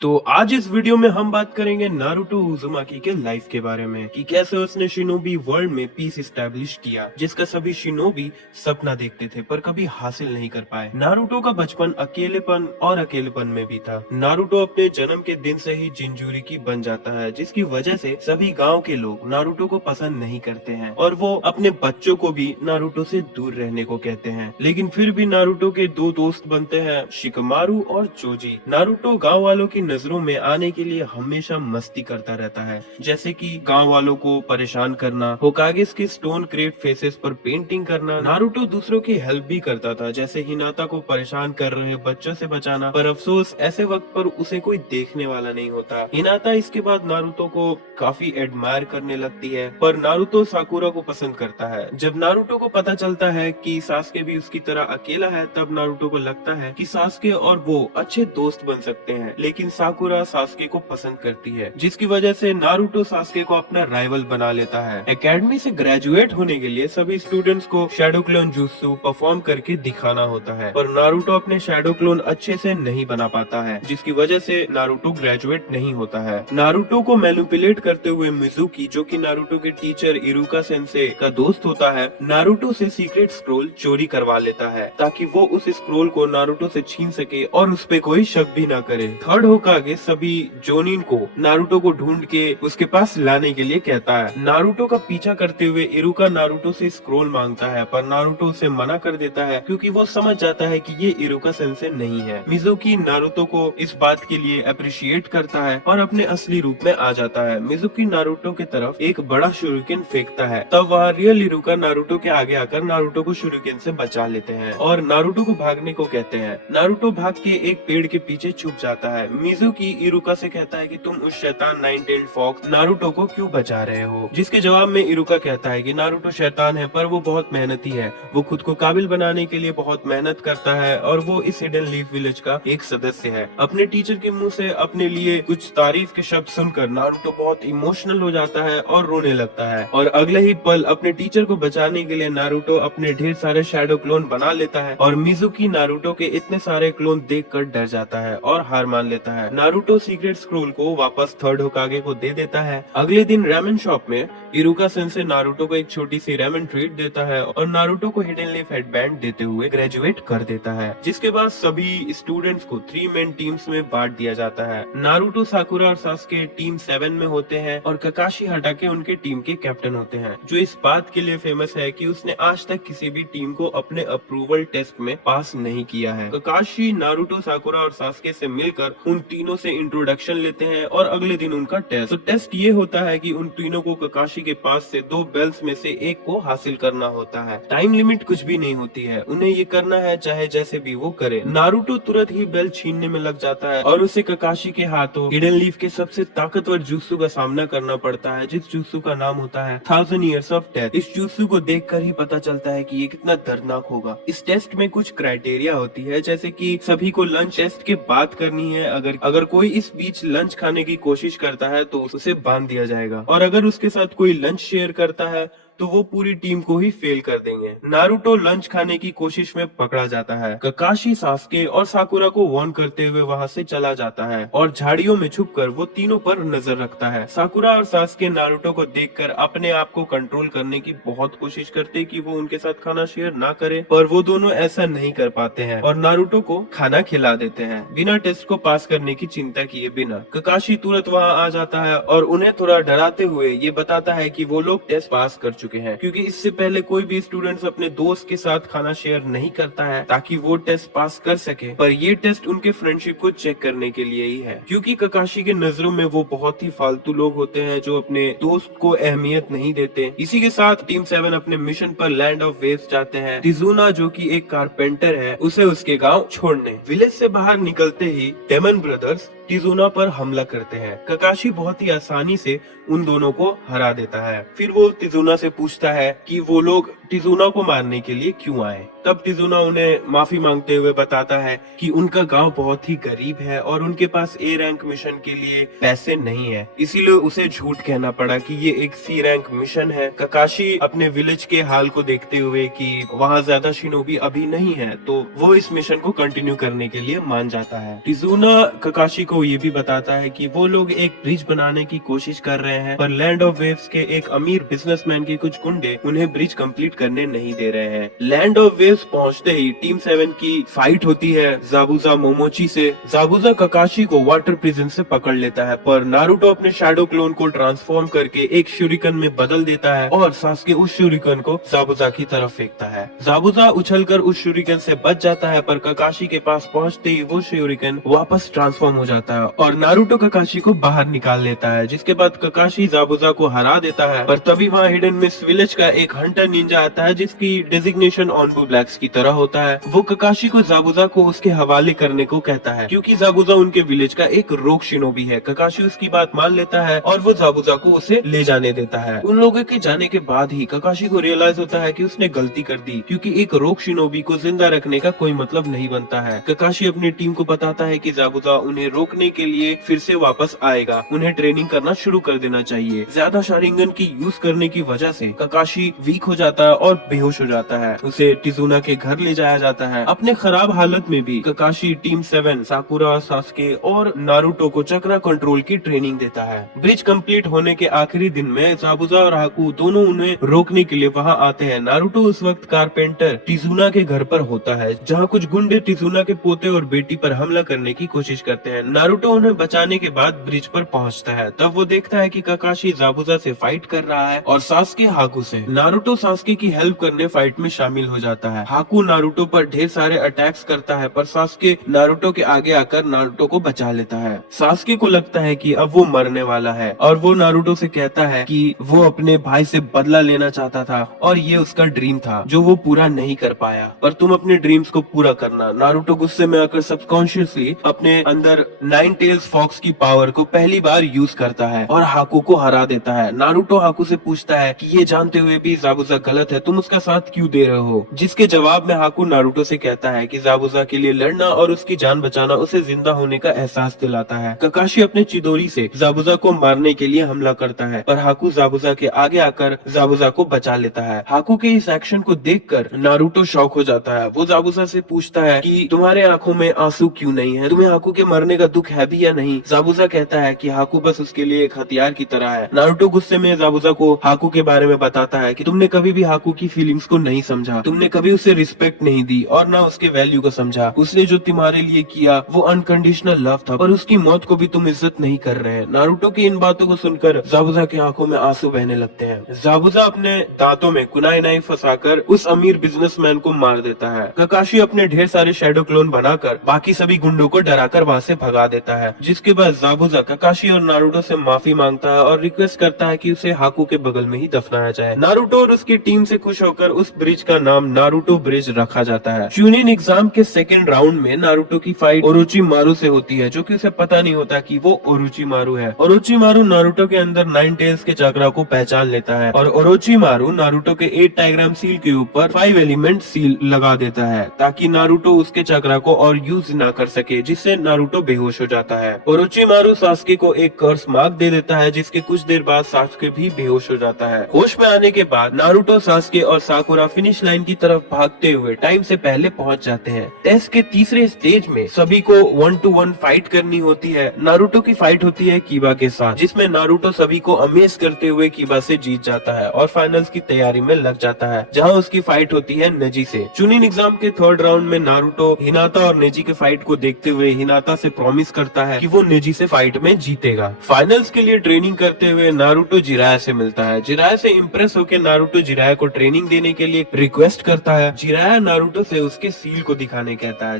तो आज इस वीडियो में हम बात करेंगे नारुतो उज़ुमाकी के लाइफ के बारे में कि कैसे उसने शिनोबी वर्ल्ड में पीस इस्टेब्लिश किया, जिसका सभी शिनोबी सपना देखते थे पर कभी हासिल नहीं कर पाए। नारुतो का बचपन अकेलेपन में भी था। नारुतो अपने जन्म के दिन से ही जिंजुरिकी बन जाता है, जिसकी वजह से सभी गांव के लोग नारुतो को पसंद नहीं करते हैं और वो अपने बच्चों को भी नारुतो से दूर रहने को कहते हैं। लेकिन फिर भी नारुतो के दो दोस्त बनते हैं, शिकमारू और जोजी। नारुतो गाँव वालों की नजरों में आने के लिए हमेशा मस्ती करता रहता है, जैसे कि गांव वालों को परेशान करना, होकागेस के स्टोन क्रेट फेसेस पर पेंटिंग करना। नारुतो दूसरों की हेल्प भी करता था, जैसे हिनाता को परेशान कर रहे बच्चों से बचाना, पर अफसोस ऐसे वक्त पर उसे कोई देखने वाला नहीं होता। हिनाता इसके बाद नारुतो को काफी एडमायर करने लगती है, पर नारुतो साकुरा को पसंद करता है। जब नारुतो को पता चलता है कि सास्के भी उसकी तरह अकेला है, तब नारुतो को लगता है कि सास्के और वो अच्छे दोस्त बन सकते हैं, लेकिन साकुरा सास्के को पसंद करती है, जिसकी वजह से नारुतो सास्के को अपना राइवल बना लेता है। एकेडमी से ग्रेजुएट होने के लिए सभी स्टूडेंट्स को शैडो क्लोन जुत्सु परफॉर्म करके दिखाना होता है, पर नारुतो अपने शैडो क्लोन अच्छे से नहीं बना पाता है, जिसकी वजह से नारुतो ग्रेजुएट नहीं होता है। नारुतो को मैनिपुलेट करते हुए मिजुकी, जो कि नारुतो के टीचर इरुका सेंसे का दोस्त होता है, नारुतो से सीक्रेट स्क्रोल चोरी करवा लेता है ताकि वो उस स्क्रोल को नारुतो से छीन सके और उस पे कोई शक भी ना करे। थर्ड होकागे सभी जोनिन को नारुतो को ढूंढ के उसके पास लाने के लिए कहता है। नारुतो का पीछा करते हुए इरुका नारुतो से स्क्रोल मांगता है, पर नारुतो उसे मना कर देता है क्योंकि वो समझ जाता है कि ये इरुका सेंसे नहीं है। मिजुकी नारुतो को इस बात के लिए अप्रिशिएट करता है और अपने असली रूप में आ जाता है। मिजुकी नारुतो की तरफ एक बड़ा शुरिकेन फेंकता है, तब वहाँ रियल इरुका नारुतो के आगे आकर नारुतो को शुरिकेन से बचा लेते हैं और नारुतो को भागने को कहते हैं। नारुतो भाग के एक पेड़ के पीछे छुप जाता है। मिजुकी इरुका से कहता है कि तुम उस शैतान नाइन टेल्ड फॉक्स नारुतो को क्यों बचा रहे हो, जिसके जवाब में इरुका कहता है कि नारुतो शैतान है पर वो बहुत मेहनती है, वो खुद को काबिल बनाने के लिए बहुत मेहनत करता है और वो इस हिडन लीफ विलेज का एक सदस्य है। अपने टीचर के मुंह से अपने लिए कुछ तारीफ के शब्द सुनकर नारुतो बहुत इमोशनल हो जाता है और रोने लगता है, और अगले ही पल अपने टीचर को बचाने के लिए नारुतो अपने ढेर सारे शैडो क्लोन बना लेता है और मिजुकी नारुतो के इतने सारे क्लोन देखकर डर जाता है और हार मान लेता है। नारुतो सीक्रेट स्क्रोल को वापस थर्ड होकागे को दे देता है। अगले दिन रैमन शॉप में इरुका सेंसे नारुतो को एक छोटी सी रैमन ट्रीट देता है और नारुतो को हिडन लीफ हेडबैंड देते हुए ग्रेजुएट कर देता है, जिसके बाद सभी स्टूडेंट्स को 3 मेन टीम्स में बांट दिया जाता है। नारुतो साकुरा और सास्के टीम 7 में होते हैं और ककाशी हटाके उनके टीम के कैप्टन होते हैं, जो इस बात के लिए फेमस है कि उसने आज तक किसी भी टीम को अपने अप्रूवल टेस्ट में पास नहीं किया है। ककाशी नारुतो साकुरा और सास्के से मिलकर उन तीनों से इंट्रोडक्शन लेते हैं और अगले दिन उनका टेस्ट। तो टेस्ट ये होता है कि उन तीनों को ककाशी के पास से 2 बेल्स में से एक को हासिल करना होता है। टाइम लिमिट कुछ भी नहीं होती है, उन्हें ये करना है चाहे जैसे भी वो करे। नारुतो तुरंत ही बेल छीनने में लग जाता है और उसे ककाशी के हाथों हिडन लीफ के सबसे ताकतवर जुत्सु का सामना करना पड़ता है, जिस जुत्सु का नाम होता है 1000 Years of Death। इस जुत्सु को देखकर ही पता चलता है कि ये कितना दर्दनाक होगा। इस टेस्ट में कुछ क्राइटेरिया होती है, जैसे कि सभी को लंच टेस्ट के बाद करनी है। अगर कोई इस बीच लंच खाने की कोशिश करता है तो उसे बांध दिया जाएगा, और अगर उसके साथ कोई लंच शेयर करता है तो वो पूरी टीम को ही फेल कर देंगे। नारुतो लंच खाने की कोशिश में पकड़ा जाता है। ककाशी सास्के और साकुरा को वार्न करते हुए वहाँ से चला जाता है और झाड़ियों में छुपकर वो तीनों पर नजर रखता है। साकुरा और सास्के नारुतो को देखकर अपने आप को कंट्रोल करने की बहुत कोशिश करते कि वो उनके साथ खाना शेयर ना करे, पर वो दोनों ऐसा नहीं कर पाते हैं और नारुतो को खाना खिला देते हैं बिना टेस्ट को पास करने की चिंता किए बिना। ककाशी तुरंत वहाँ आ जाता है और उन्हें थोड़ा डराते हुए ये बताता है कि वो लोग टेस्ट पास कर चुके हैं, क्योंकि इससे पहले कोई भी स्टूडेंट्स अपने दोस्त के साथ खाना शेयर नहीं करता है ताकि वो टेस्ट पास कर सके, पर ये टेस्ट उनके फ्रेंडशिप को चेक करने के लिए ही है, क्योंकि ककाशी के नजरों में वो बहुत ही फालतू लोग होते हैं जो अपने दोस्त को अहमियत नहीं देते। इसी के साथ टीम 7 अपने मिशन पर लैंड ऑफ वेव्स जाते हैं। तिजुना, जो कि एक कारपेंटर है, उसे उसके गांव छोड़ने। विलेज से बाहर निकलते ही डेमन ब्रदर्स तिजुना पर हमला करते हैं। ककाशी बहुत ही आसानी से उन दोनों को हरा देता है। फिर वो तिजुना से पूछता है कि वो लोग तिजुना को मारने के लिए क्यों आए। तब तिजुना उन्हें माफी मांगते हुए बताता है कि उनका गांव बहुत ही गरीब है और उनके पास ए रैंक मिशन के लिए पैसे नहीं है, इसीलिए उसे झूठ कहना पड़ा कि ये एक सी रैंक मिशन है। ककाशी अपने विलेज के हाल को देखते हुए कि वहाँ ज्यादा शिनोबी अभी नहीं है, तो वो इस मिशन को कंटिन्यू करने के लिए मान जाता है। तिजुना ककाशी को को ये भी बताता है कि वो लोग एक ब्रिज बनाने की कोशिश कर रहे हैं, पर लैंड ऑफ वेव्स के एक अमीर बिजनेसमैन के कुछ गुंडे उन्हें ब्रिज कंप्लीट करने नहीं दे रहे हैं। लैंड ऑफ वेव्स पहुंचते ही टीम 7 की फाइट होती है ज़ाबुज़ा मोमोची से। ज़ाबुज़ा ककाशी को वाटर प्रिजन से पकड़ लेता है, पर नारुतो अपने शैडो क्लोन को ट्रांसफॉर्म करके एक शूरिकन में बदल देता है और सास्के उस शूरिकन को ज़ाबुज़ा की तरफ फेंकता है। ज़ाबुज़ा उछलकर उस शूरिकन से बच जाता है, पर ककाशी के पास पहुंचते ही वो शूरिकन वापस ट्रांसफॉर्म हो जाता है और नारुतो ककाशी को बाहर निकाल लेता है, जिसके बाद ककाशी ज़ाबुज़ा को हरा देता है। पर तभी वहाँ हिडन मिस विलेज का एक हंटर निंजा आता है जिसकी डेजिग्नेशन ऑनबू ब्लैक्स की तरह होता है। वो ककाशी को ज़ाबुज़ा को उसके हवाले करने को कहता है, क्योंकि ज़ाबुज़ा उनके विलेज का एक रोग शिनोबी है। ककाशी उसकी बात मान लेता है और वो ज़ाबुज़ा को उसे ले जाने देता है। उन लोगों के जाने के बाद ही ककाशी को रियलाइज होता है कि उसने गलती कर दी, क्योंकि एक रोग शिनोबी को जिंदा रखने का कोई मतलब नहीं बनता है। ककाशी अपनी टीम को बताता है कि ज़ाबुज़ा उन्हें रोकने के लिए फिर से वापस आएगा, उन्हें ट्रेनिंग करना शुरू कर देना चाहिए। ज्यादा शारिंगन की यूज करने की वजह से ककाशी वीक हो जाता है और बेहोश हो जाता है। उसे टिजुना के घर ले जाया जाता है। अपने खराब हालत में भी ककाशी टीम 7 साकुरा, सास्के और नारुतो को चक्रा कंट्रोल की ट्रेनिंग देता है। ब्रिज कंप्लीट होने के आखिरी दिन में ज़ाबुज़ा और हाकू दोनों उन्हें रोकने के लिए वहाँ आते हैं। नारुतो उस वक्त कारपेंटर टिजुना के घर पर होता है, जहाँ कुछ गुंडे टिजुना के पोते और बेटी पर हमला करने की कोशिश करते हैं। नारुतो उन्हें बचाने के बाद ब्रिज पर पहुंचता है। तब वो देखता है कि ककाशी ज़ाबुज़ा से फाइट कर रहा है और सास्के हाकू से। नारुतो सास्के की हेल्प करने फाइट में शामिल हो जाता है। हाकू नारुतो पर ढेर सारे अटैक्स करता है, पर सास्के नारुतो के आगे आकर नारुतो को बचा लेता है। सास्के को लगता है कि अब वो मरने वाला है और वो नारुतो से कहता है कि वो अपने भाई से बदला लेना चाहता था और ये उसका ड्रीम था जो वो पूरा नहीं कर पाया, पर तुम अपने ड्रीम्स को पूरा करना। नारुतो गुस्से में आकर सबकॉन्शियसली अपने अंदर नाइन टेल्स फॉक्स की पावर को पहली बार यूज करता है और हाकू को हरा देता है। नारुतो हाकू से पूछता है कि ये जानते हुए भी ज़ाबुज़ा गलत है, तुम उसका साथ क्यों दे रहे हो? जिसके जवाब में हाकू नारुतो से कहता है कि ज़ाबुज़ा के लिए लड़ना और उसकी जान बचाना उसे जिंदा होने का एहसास दिलाता है। ककाशी अपने चिदोरी से ज़ाबुज़ा को मारने के लिए हमला करता है, पर हाकू ज़ाबुज़ा के आगे आकर ज़ाबुज़ा को बचा लेता है। हाकू के इस एक्शन को देखकर नारुतो शॉक हो जाता है। वो ज़ाबुज़ा से पूछता है कि तुम्हारे आंखों में आंसू क्यों नहीं है? तुम्हें हाकू के मरने का दुख है भी या नहीं? ज़ाबुज़ा कहता है कि हाकू बस उसके लिए एक हथियार की तरह है। नारुतो गुस्से में ज़ाबुज़ा को हाकू के बारे में बताता है कि तुमने कभी भी हाकू की फीलिंग्स को नहीं समझा, तुमने कभी उसे रिस्पेक्ट नहीं दी और ना उसके वैल्यू को समझा। उसने जो तुम्हारे लिए किया वो अनकंडीशनल लव था, पर उसकी मौत को भी तुम इज्जत नहीं कर रहे हैं। नारुतो की इन बातों को सुनकर ज़ाबुज़ा की आंखों में आंसू बहने लगते हैं। ज़ाबुज़ा अपने दांतों में कुनाई नाई फंसाकर उस अमीर बिजनेसमैन को मार देता है। ककाशी अपने ढेर सारे शैडो क्लोन बनाकर बाकी सभी गुंडों को डराकर वहाँ से भगा देता है, जिसके बाद ज़ाबुज़ा ककाशी और नारुतो से माफी मांगता है और रिक्वेस्ट करता है कि उसे हाकू के बगल में ही दफनाया जाए। नारुतो और उसकी टीम से खुश होकर उस ब्रिज का नाम नारुतो ब्रिज रखा जाता है। चुनिन एग्जाम के सेकेंड राउंड में नारुतो की फाइट ओरोचिमारू से होती है, जो कि उसे पता नहीं होता कि वो ओरोचिमारू है। ओरोचिमारू नारुतो के अंदर नाइन टेल्स के चक्रा को पहचान लेता है और ओरोचिमारू नारुतो के 8 टाइग्राम सील के ऊपर 5 एलिमेंट सील लगा देता है, ताकि नारुतो उसके चक्रा को और यूज ना कर सके, जिससे नारुतो बेहोश हो जाता है। ओरोचिमारू सास्के को एक कर्स मार्क दे देता है, जिसके कुछ देर बाद सास्के भी बेहोश हो जाता है। होश में आने के बाद नारुतो, सास्के और साकुरा फिनिश लाइन की तरफ भागते हुए टाइम से पहले पहुंच जाते हैं। टेस्ट के तीसरे स्टेज में सभी को 1-to-1 फाइट करनी होती है। नारुतो की फाइट होती है कीबा के साथ, जिसमें नारुतो सभी को अमेज करते हुए कीबा से जीत जाता है और फाइनल्स की तैयारी में लग जाता है, जहां उसकी फाइट होती है नेजी से। चुनिन एग्जाम के थर्ड राउंड में नारुतो हिनाता और नेजी के फाइट को देखते हुए हिनाता से प्रॉमिस करता है कि वो नेजी से फाइट में जीतेगा। फाइनल्स के लिए ट्रेनिंग करते हुए नारुतो जिराया से मिलता है। जिराया से इम्प्रेस होकर नारुतो जिराया को ट्रेनिंग देने के लिए रिक्वेस्ट करता है। जिराया नारुतो से उसके सील को दिखाने कहता है।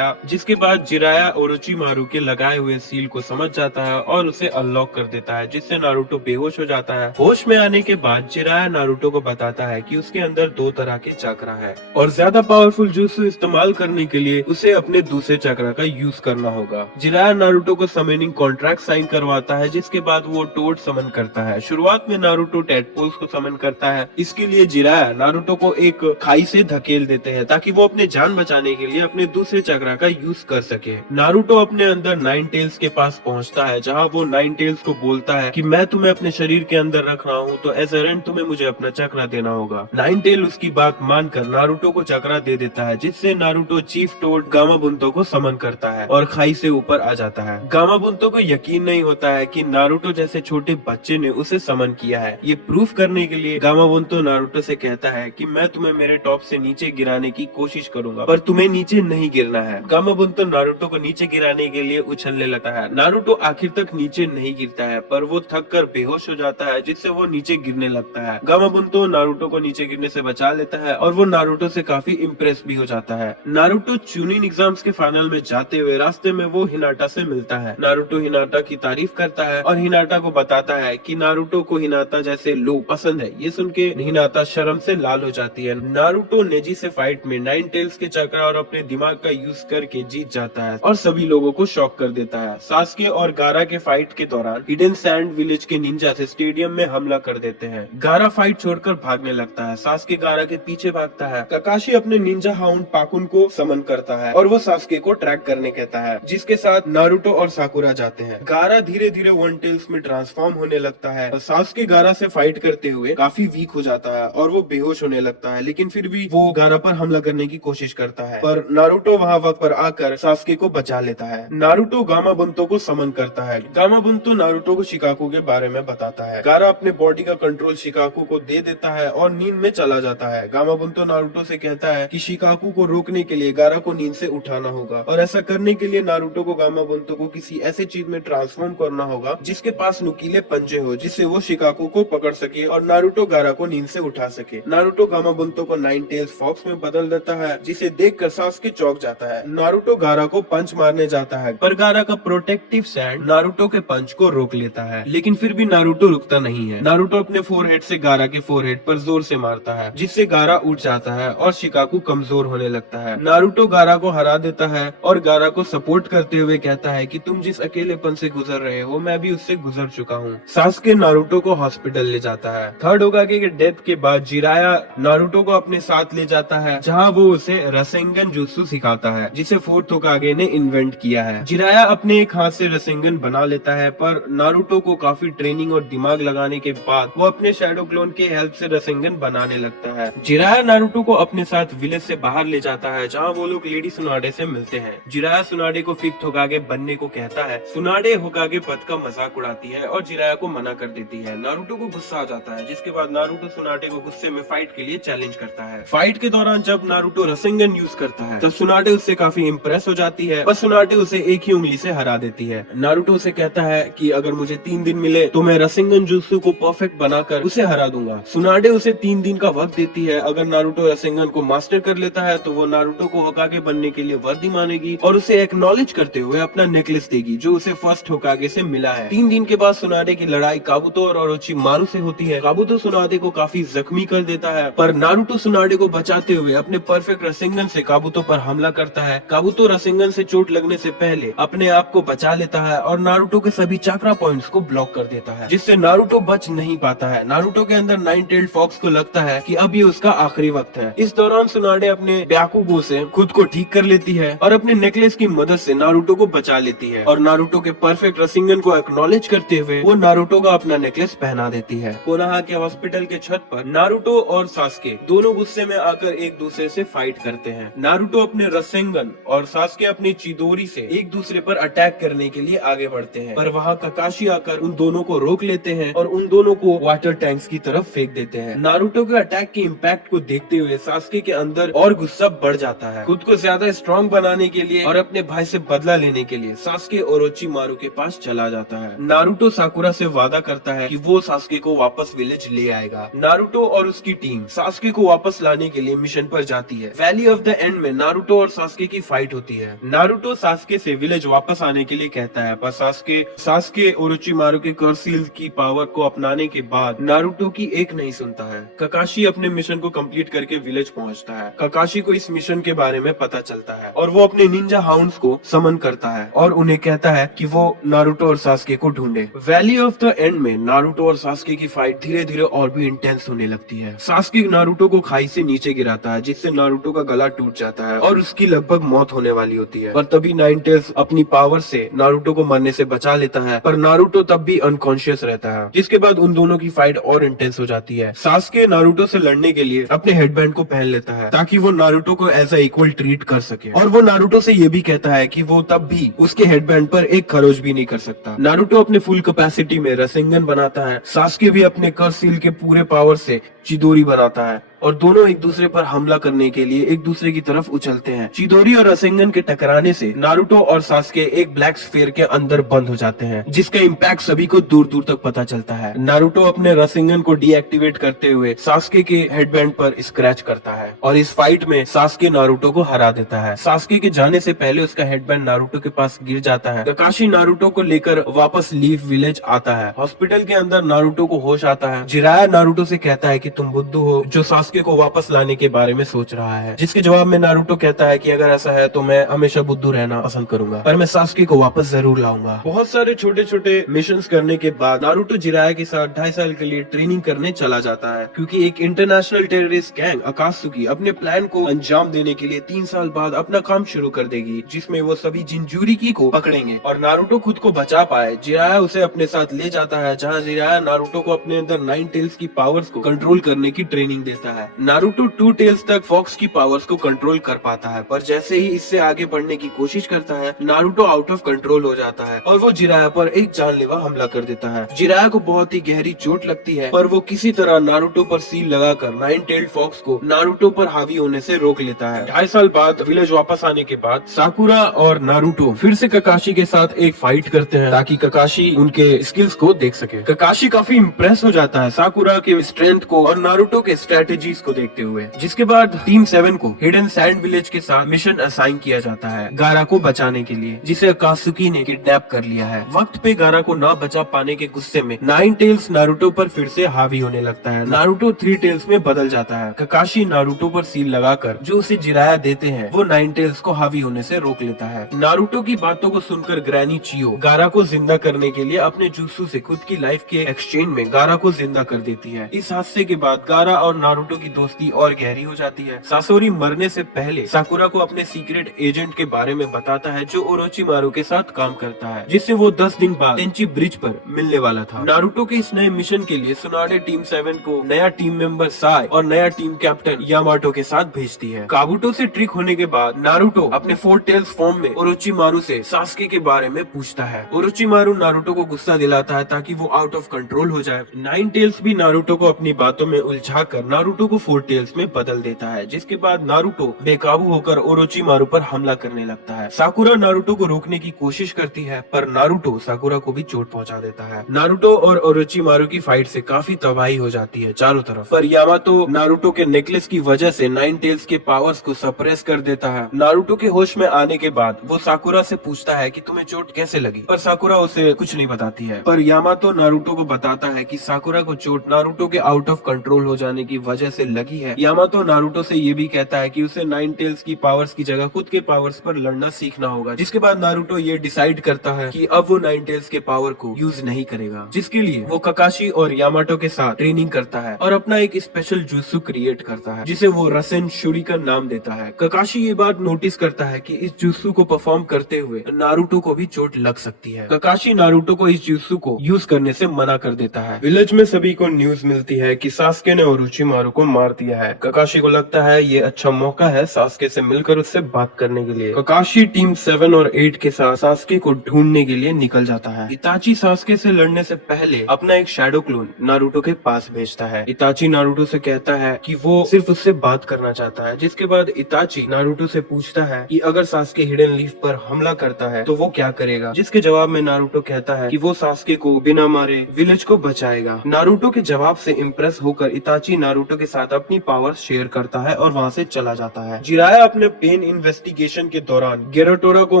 जिसके बाद जिराया ओरोचिमारू के लगाए हुए सील को समझ जाता है और उसे अनलॉक कर देता है, जिससे नारुतो बेहोश हो जाता है। होश में आने के बाद जिराया नारुतो को बताता है कि उसके अंदर 2 तरह के चक्रा है और ज्यादा पावरफुल जुत्सु इस्तेमाल करने के लिए उसे अपने दूसरे चक्रा का यूज करना होगा। जिराया नारुतो को समेनिंग कॉन्ट्रैक्ट साइन करवाता है, जिसके बाद वो टोड समन करता है। शुरुआत में नारुतो टेडपोल्स को समन करता है। इसके लिए जिराया नारुतो को एक खाई से धकेल देते हैं, ताकि वो अपने जान बचाने के लिए अपने दूसरे चक्रा का यूज कर सके। नारुतो अपने अंदर नाइन टेल्स के पास पहुंचता है, जहां वो नाइन टेल्स को बोलता है कि मैं तुम्हें अपने शरीर के अंदर रख रहा हूँ, तो एज अ रेंट तुम्हें मुझे अपना चक्रा देना होगा। नाइन टेल उसकी बात मानकर नारुतो को चक्रा दे देता है, जिससे नारुतो चीफ टोड गामाबुंतो को समन करता है और खाई से ऊपर आ जाता है। गामाबुंतो को यकीन नहीं होता है कि नारुतो जैसे छोटे बच्चे ने उसे समन किया है। ये प्रूफ करने के लिए गामाबुंतो नारुतो से कहता है कि मैं तुम्हें मेरे टॉप से नीचे गिराने की कोशिश करूंगा, पर तुम्हें नीचे नहीं गिरना है। गामाबुंतो नारुतो को नीचे गिराने के लिए उछलने लगता है। नारुतो आखिर तक नीचे नहीं गिरता है, पर वो थक कर बेहोश हो जाता है, जिससे वो नीचे गिरने लगता है। गामाबुंतो नारुतो को नीचे गिरने से बचा लेता है और वो नारुतो से काफी इम्प्रेस भी हो जाता है। नारुतो चुनिन एग्जाम्स के फाइनल में जाते हुए रास्ते में वो हिनाटा से मिलता है। नारुतो हिनाटा की तारीफ करता है और हिनाटा को बताता है कि नारुतो को हिनाटा जैसे लोग पसंद है। ये सुन के हिनाटा शर्म से लाल हो जाती है। नारुतो नेजी से फाइट में नाइन टेल्स के चक्र और अपने दिमाग का यूज करके जीत जाता है और सभी लोगों को शॉक कर देता है। सास्के और गारा के फाइट के दौरान हिडन सैंड विलेज के निंजा से स्टेडियम में हमला कर देते हैं। गारा फाइट छोड़कर भागने लगता है। सास्के गारा के पीछे भागता है। काकाशी अपने निंजा हाउंड पाकुन को समन करता है और वो सास्के को ट्रैक करने कहता है, जिसके साथ नारुतो और साकुरा जाते हैं। गारा धीरे धीरे वन टेल्स में ट्रांसफॉर्म होने लगता है। सास्के गारा से फाइट करते हुए काफी वीक हो जाता है और वो बेहोश होने लगता है, लेकिन फिर भी वो गारा पर हमला करने की कोशिश करता है, पर नारुतो वहाँ वक्त पर आकर सास्के को बचा लेता है। नारुतो गामाबुंतो को समन करता है। गामाबुंतो नारुतो को शिकाकू के बारे में बताता है। गारा अपने बॉडी का कंट्रोल शिकाकू को दे देता है और नींद में चला जाता है। गामाबुंतो नारुतो से कहता है कि शिकाकू को रोकने के लिए गारा को नींद से उठाना होगा, और ऐसा करने के लिए नारुतो को गामाबुंतो को किसी ऐसे चीज में ट्रांसफॉर्म करना होगा जिसके पास नुकीले पंजे हो, जिससे वो शिकाकू को पकड़ सके और नारुतो गारा को नींद से उठा सके। नारुतो गामाबुंतो को नाइन टेल्स फॉक्स में बदल देता है, जिसे देखकर सास्के चौंक जाता है। नारुतो गारा को पंच मारने जाता है, पर गारा का प्रोटेक्टिव सैंड नारुतो के पंच को रोक लेता है, लेकिन फिर भी नारुतो रुकता नहीं है। नारुतो अपने फोरहेड से गारा के फोरहेड पर जोर से मारता है, जिससे गारा उठ जाता है और शिकाकू कमजोर होने लगता है। नारुतो गारा को हरा देता है और गारा को सपोर्ट करते हुए कहता है कि तुम जिस अकेलेपन से गुजर रहे हो, मैं भी उससे गुजर चुका हूँ। सास्के नारुतो को हॉस्पिटल ले जाता है। थर्ड होकागे के डेथ के बाद जिराया नारुतो को अपने साथ ले जाता है, जहाँ वो उसे रसेंगन जुत्सु सिखाता है, जिसे फोर्थ होकागे ने इन्वेंट किया है। जिराया अपने एक हाथ से रसेंगन बना लेता है, पर नारुतो को काफी ट्रेनिंग और दिमाग लगाने के बाद वो अपने शैडो क्लोन के हेल्प से रसेंगन बनाने लगता है। जिराया नारुतो को अपने साथ विलेज से बाहर ले जाता है, जहाँ वो लोग लेडी सुनाडे से मिलते हैं। जिराया सुनाडे को फिफ्थ होकागे बनने को कहता है। सुनाडे होकागे पद का मजाक उड़ाती है और जिराया को मना कर देती है। नारुतो को गुस्सा आ जाता है, जिसके बाद नारुतो सुनाडे को गुस्से में फाइट के लिए चैलेंज करता है। फाइट के दौरान जब नारुतो रसेंगन यूज करता है, तब सुनाडे उससे काफी इम्प्रेस हो जाती है, पर सुनाडे उसे एक ही उंगली से हरा देती है। नारुतो उसे कहता है कि अगर मुझे 3 दिन मिले तो मैं रसेंगन जुत्सु को परफेक्ट बनाकर उसे हरा दूंगा। सुनाडे उसे 3 दिन का वक्त देती है। अगर नारुतो रसेंगन को मास्टर कर लेता है तो वो नारुतो को होकागे बनने के लिए वर्दी मानेगी और उसे एक्नॉलेज करते हुए अपना नेकलेस देगी, जो उसे फर्स्ट होकागे से मिला है। 3 दिन के बाद सुनाडे की लड़ाई काबुतो और ओरोचिमारू से होती है। काबुतो सुनाडे को काफी जख्मी कर देता है, पर नारुतो सुनाडे को बचाते हुए अपने परफेक्ट रसेंगन से काबुतो पर हमला करता है। काबुतो रसेंगन से चोट लगने से पहले अपने आप को बचा लेता है और नारुतो के सभी चाक्रा पॉइंट्स को ब्लॉक कर देता है, जिससे नारुतो बच नहीं पाता है। नारुतो के अंदर नाइन टेल्ड फॉक्स को लगता है कि अब ये उसका आखिरी वक्त है। इस दौरान सुनाडे अपने ब्याकुगो से खुद को ठीक कर लेती है और अपने नेकलेस की मदद से नारुतो को बचा लेती है, और नारुतो के परफेक्ट रसेंगन को एक्नॉलेज करते हुए वो नारुतो का अपना नेकलेस पहना देती है। कोनोहा के हॉस्पिटल के छत पर नारुतो और सास्के दोनों गुस्से में आकर एक दूसरे से फाइट करते हैं। नारुतो अपने रसेंगन और सास्के अपनी चिदोरी से एक दूसरे पर अटैक करने के लिए आगे बढ़ते हैं, पर वहाँ काकाशी आकर उन दोनों को रोक लेते हैं और उन दोनों को वाटर टैंक्स की तरफ फेंक देते हैं। नारुतो के अटैक के इम्पैक्ट को देखते हुए सास्के के अंदर और गुस्सा बढ़ जाता है। खुद को ज्यादा स्ट्रॉन्ग बनाने के लिए और अपने भाई से बदला लेने के लिए सास्के ओरोचिमारू के पास चला जाता है। नारुतो साकुरा से वादा करता है कि वो सास्के को वापस विलेज ले आएगा। नारुतो और उसकी टीम सास्के को वापस लाने के लिए मिशन पर जाती है। वैली ऑफ द एंड में नारुतो और सास्के की फाइट होती है। नारुतो सास्के से विलेज वापस आने के लिए कहता है, पर सास्के ओरोचिमारू के कर्सील की पावर को अपनाने के बाद नारुतो की एक नहीं सुनता है। काकाशी अपने मिशन को कंप्लीट करके विलेज पहुंचता है। काकाशी को इस मिशन के बारे में पता चलता है और वो अपने निंजा हाउंड्स को समन करता है और उन्हें कहता है कि वो नारुतो और सास्के को ढूंढे। वैली ऑफ द एंड में नारुतो और सास्के की फाइट धीरे धीरे और भी इंटेंस होने लगती है। सास्के नारुतो को खाई से नीचे गिराता है, जिससे नारुतो का गला टूट जाता है और उसकी लगभग मौत होने वाली होती है, पर तभी नाइन टेल्स अपनी पावर से नारुतो को मरने से बचा लेता है, पर नारुतो तब भी अनकॉन्शियस रहता है, जिसके बाद उन दोनों की फाइट और इंटेंस हो जाती है। सास्के नारुतो से लड़ने के लिए अपने हेडबैंड को पहन लेता है ताकि वो नारुतो को एज अ इक्वल ट्रीट कर सके, और वो नारुतो से ये भी कहता है कि वो तब भी भी उसके हेडबैंड पर एक खरोच भी नहीं कर सकता। नारुतो अपने फुल कैपेसिटी में रसेंगन बनाता है, सास्के भी अपने कर्स सील के पूरे पावर से चिदोरी बनाता है और दोनों एक दूसरे पर हमला करने के लिए एक दूसरे की तरफ उछलते हैं। चिदोरी और रसेंगन के टकराने से नारुतो और सास्के एक ब्लैक स्फीयर के अंदर बंद हो जाते हैं, जिसका इम्पैक्ट सभी को दूर दूर तक पता चलता है। नारुतो अपने रसेंगन को डीएक्टिवेट करते हुए सास्के के हेडबैंड पर स्क्रैच करता है और इस फाइट में सास्के नारुतो को हरा देता है। सास्के के जाने से पहले उसका हेडबैंड नारुतो के पास गिर जाता है। ककाशी नारुतो को लेकर वापस लीफ विलेज आता है। हॉस्पिटल के अंदर नारुतो को होश आता है। जिराया नारुतो से कहता है कि तुम बुद्धू हो जो सास्के को वापस लाने के बारे में सोच रहा है, जिसके जवाब में नारुतो कहता है कि अगर ऐसा है तो मैं हमेशा बुद्धू रहना पसंद करूंगा, पर मैं सास्के को वापस जरूर लाऊंगा। बहुत सारे छोटे छोटे मिशंस करने के बाद नारुतो जिराया के साथ 2.5 साल के लिए ट्रेनिंग करने चला जाता है, क्योंकि एक इंटरनेशनल टेररिस्ट गैंग अकात्सुकी अपने प्लान को अंजाम देने के लिए 3 साल बाद अपना काम शुरू कर देगी, जिसमें वो सभी जिंजुरिकी को पकड़ेंगे और नारुतो खुद को बचा पाए। जिराया उसे अपने साथ ले जाता है, जहाँ जिराया नारुतो को अपने अंदर 9 टेल्स की पावर्स को कंट्रोल करने की ट्रेनिंग देता है। नारुतो 2 टेल्स तक फॉक्स की पावर्स को कंट्रोल कर पाता है, पर जैसे ही इससे आगे बढ़ने की कोशिश करता है नारुतो आउट ऑफ कंट्रोल हो जाता है और वो जिराया पर एक जानलेवा हमला कर देता है। जिराया को बहुत ही गहरी चोट लगती है, पर वो किसी तरह नारुतो पर सील लगाकर 9 टेल्ड फॉक्स को नारुतो पर हावी होने से रोक लेता है। 2.5 साल बाद विलेज वापस आने के बाद साकुरा और नारुतो फिर से ककाशी के साथ एक फाइट करते हैं, ताकि ककाशी उनके स्किल्स को देख सके। ककाशी काफी इम्प्रेस हो जाता है साकुरा के स्ट्रेंथ को और नारुतो के स्ट्रेटेजीज को देखते हुए, जिसके बाद टीम 7 को हिडन सैंड विलेज के साथ मिशन असाइन किया जाता है गारा को बचाने के लिए, जिसे अकात्सुकी ने किडनैप कर लिया है। वक्त पे गारा को ना बचा पाने के गुस्से में 9 टेल्स नारुतो पर फिर से हावी होने लगता है। नारुतो 3 टेल्स में बदल जाता है। ककाशी नारुतो पर सील लगाकर जो उसे जिराया देते हैं वो 9 टेल्स को हावी होने से रोक लेता है। नारुतो की बातों को सुनकर ग्रैनी चियो गारा को जिंदा करने के लिए अपने जुत्सु से खुद की लाइफ के एक्सचेंज में गारा को जिंदा कर देती है। इस हादसे के बाद गारा और नारुतो की दोस्ती और गहरी हो जाती है। सासोरी मरने से पहले साकुरा को अपने सीक्रेट एजेंट के बारे में बताता है जो ओरोचिमारू के साथ काम करता है, जिससे वो 10 दिन बाद टेंची ब्रिज पर मिलने वाला था। नारुतो के इस नए मिशन के लिए सुनाडे टीम 7 को नया टीम मेंबर साई और नया टीम कैप्टन यामाटो के साथ भेजती है। काबुटो से ट्रिक होने के बाद नारुतो अपने 4 टेल्स फॉर्म में ओरोचिमारू से सास्के के बारे में पूछता है। ओरोचिमारू नारुतो को गुस्सा दिलाता है ताकि वो आउट ऑफ कंट्रोल हो जाए। 9 टेल्स भी नारुतो को अपनी बातों में उलझाकर नारुतो को 4 टेल्स में बदल देता है, जिसके बाद नारुतो बेकाबू होकर ओरोचिमारू पर हमला करने लगता है। साकुरा नारुतो को रोकने की कोशिश करती है, पर नारुतो साकुरा को भी चोट पहुंचा देता है। नारुतो और ओरोचिमारू की फाइट से काफी तबाही हो जाती है चारों तरफ, पर यामातो नारुतो के नेकलेस की वजह से 9 टेल्स के पावर्स को सप्रेस कर देता है। नारुतो के होश में आने के बाद वो साकुरा से पूछता है कि तुम्हें चोट कैसे लगी, पर साकुरा उसे कुछ नहीं बताती है। पर यामातो नारुतो को बताता है कि साकुरा को चोट नारुतो के आउट ऑफ कंट्रोल हो जाने की वजह से लगी है। यामातो नारुतो से ये भी कहता है कि उसे 9 टेल्स की पावर्स की जगह खुद के पावर्स पर लड़ना सीखना होगा, जिसके बाद नारुतो ये डिसाइड करता है कि अब वो 9 टेल्स के पावर को यूज नहीं करेगा, जिसके लिए वो ककाशी और यामाटो के साथ ट्रेनिंग करता है और अपना एक स्पेशल जुत्सु क्रिएट करता है, जिसे वो रसेन शूरिकन नाम देता है। ककाशी ये बात नोटिस करता है कि इस जुत्सु को परफॉर्म करते हुए नारुतो को भी चोट लग सकती है। ककाशी नारुतो को इस जुत्सु को यूज करने से मना कर देता है। विलेज में सभी को न्यूज मिलती है कि सास्के ने ओरोचिमारू को मार दिया है। ककाशी को लगता है ये अच्छा मौका है सास्के से मिलकर उससे बात करने के लिए। ककाशी टीम 7 और 8 के साथ सास्के को ढूंढने के लिए निकल जाता है। इताची सास्के से लड़ने से पहले अपना एक शैडो क्लोन नारुतो के पास भेजता है। इताची नारुतो से कहता है कि वो सिर्फ उससे बात करना चाहता है, जिसके बाद इताची नारुतो से पूछता है कि अगर सास्के हिडन लीफ पर हमला करता है तो वो क्या करेगा, जिसके जवाब में नारुतो कहता है कि वो सास्के को बिना मारे विलेज को बचाएगा। नारुतो के जवाब से इम्प्रेस होकर इताची नारुतो के साथ अपनी पावर शेयर करता है और वहाँ से चला जाता है। जिराया अपने पेन इन्वेस्टिगेशन के दौरान गेराटोरा को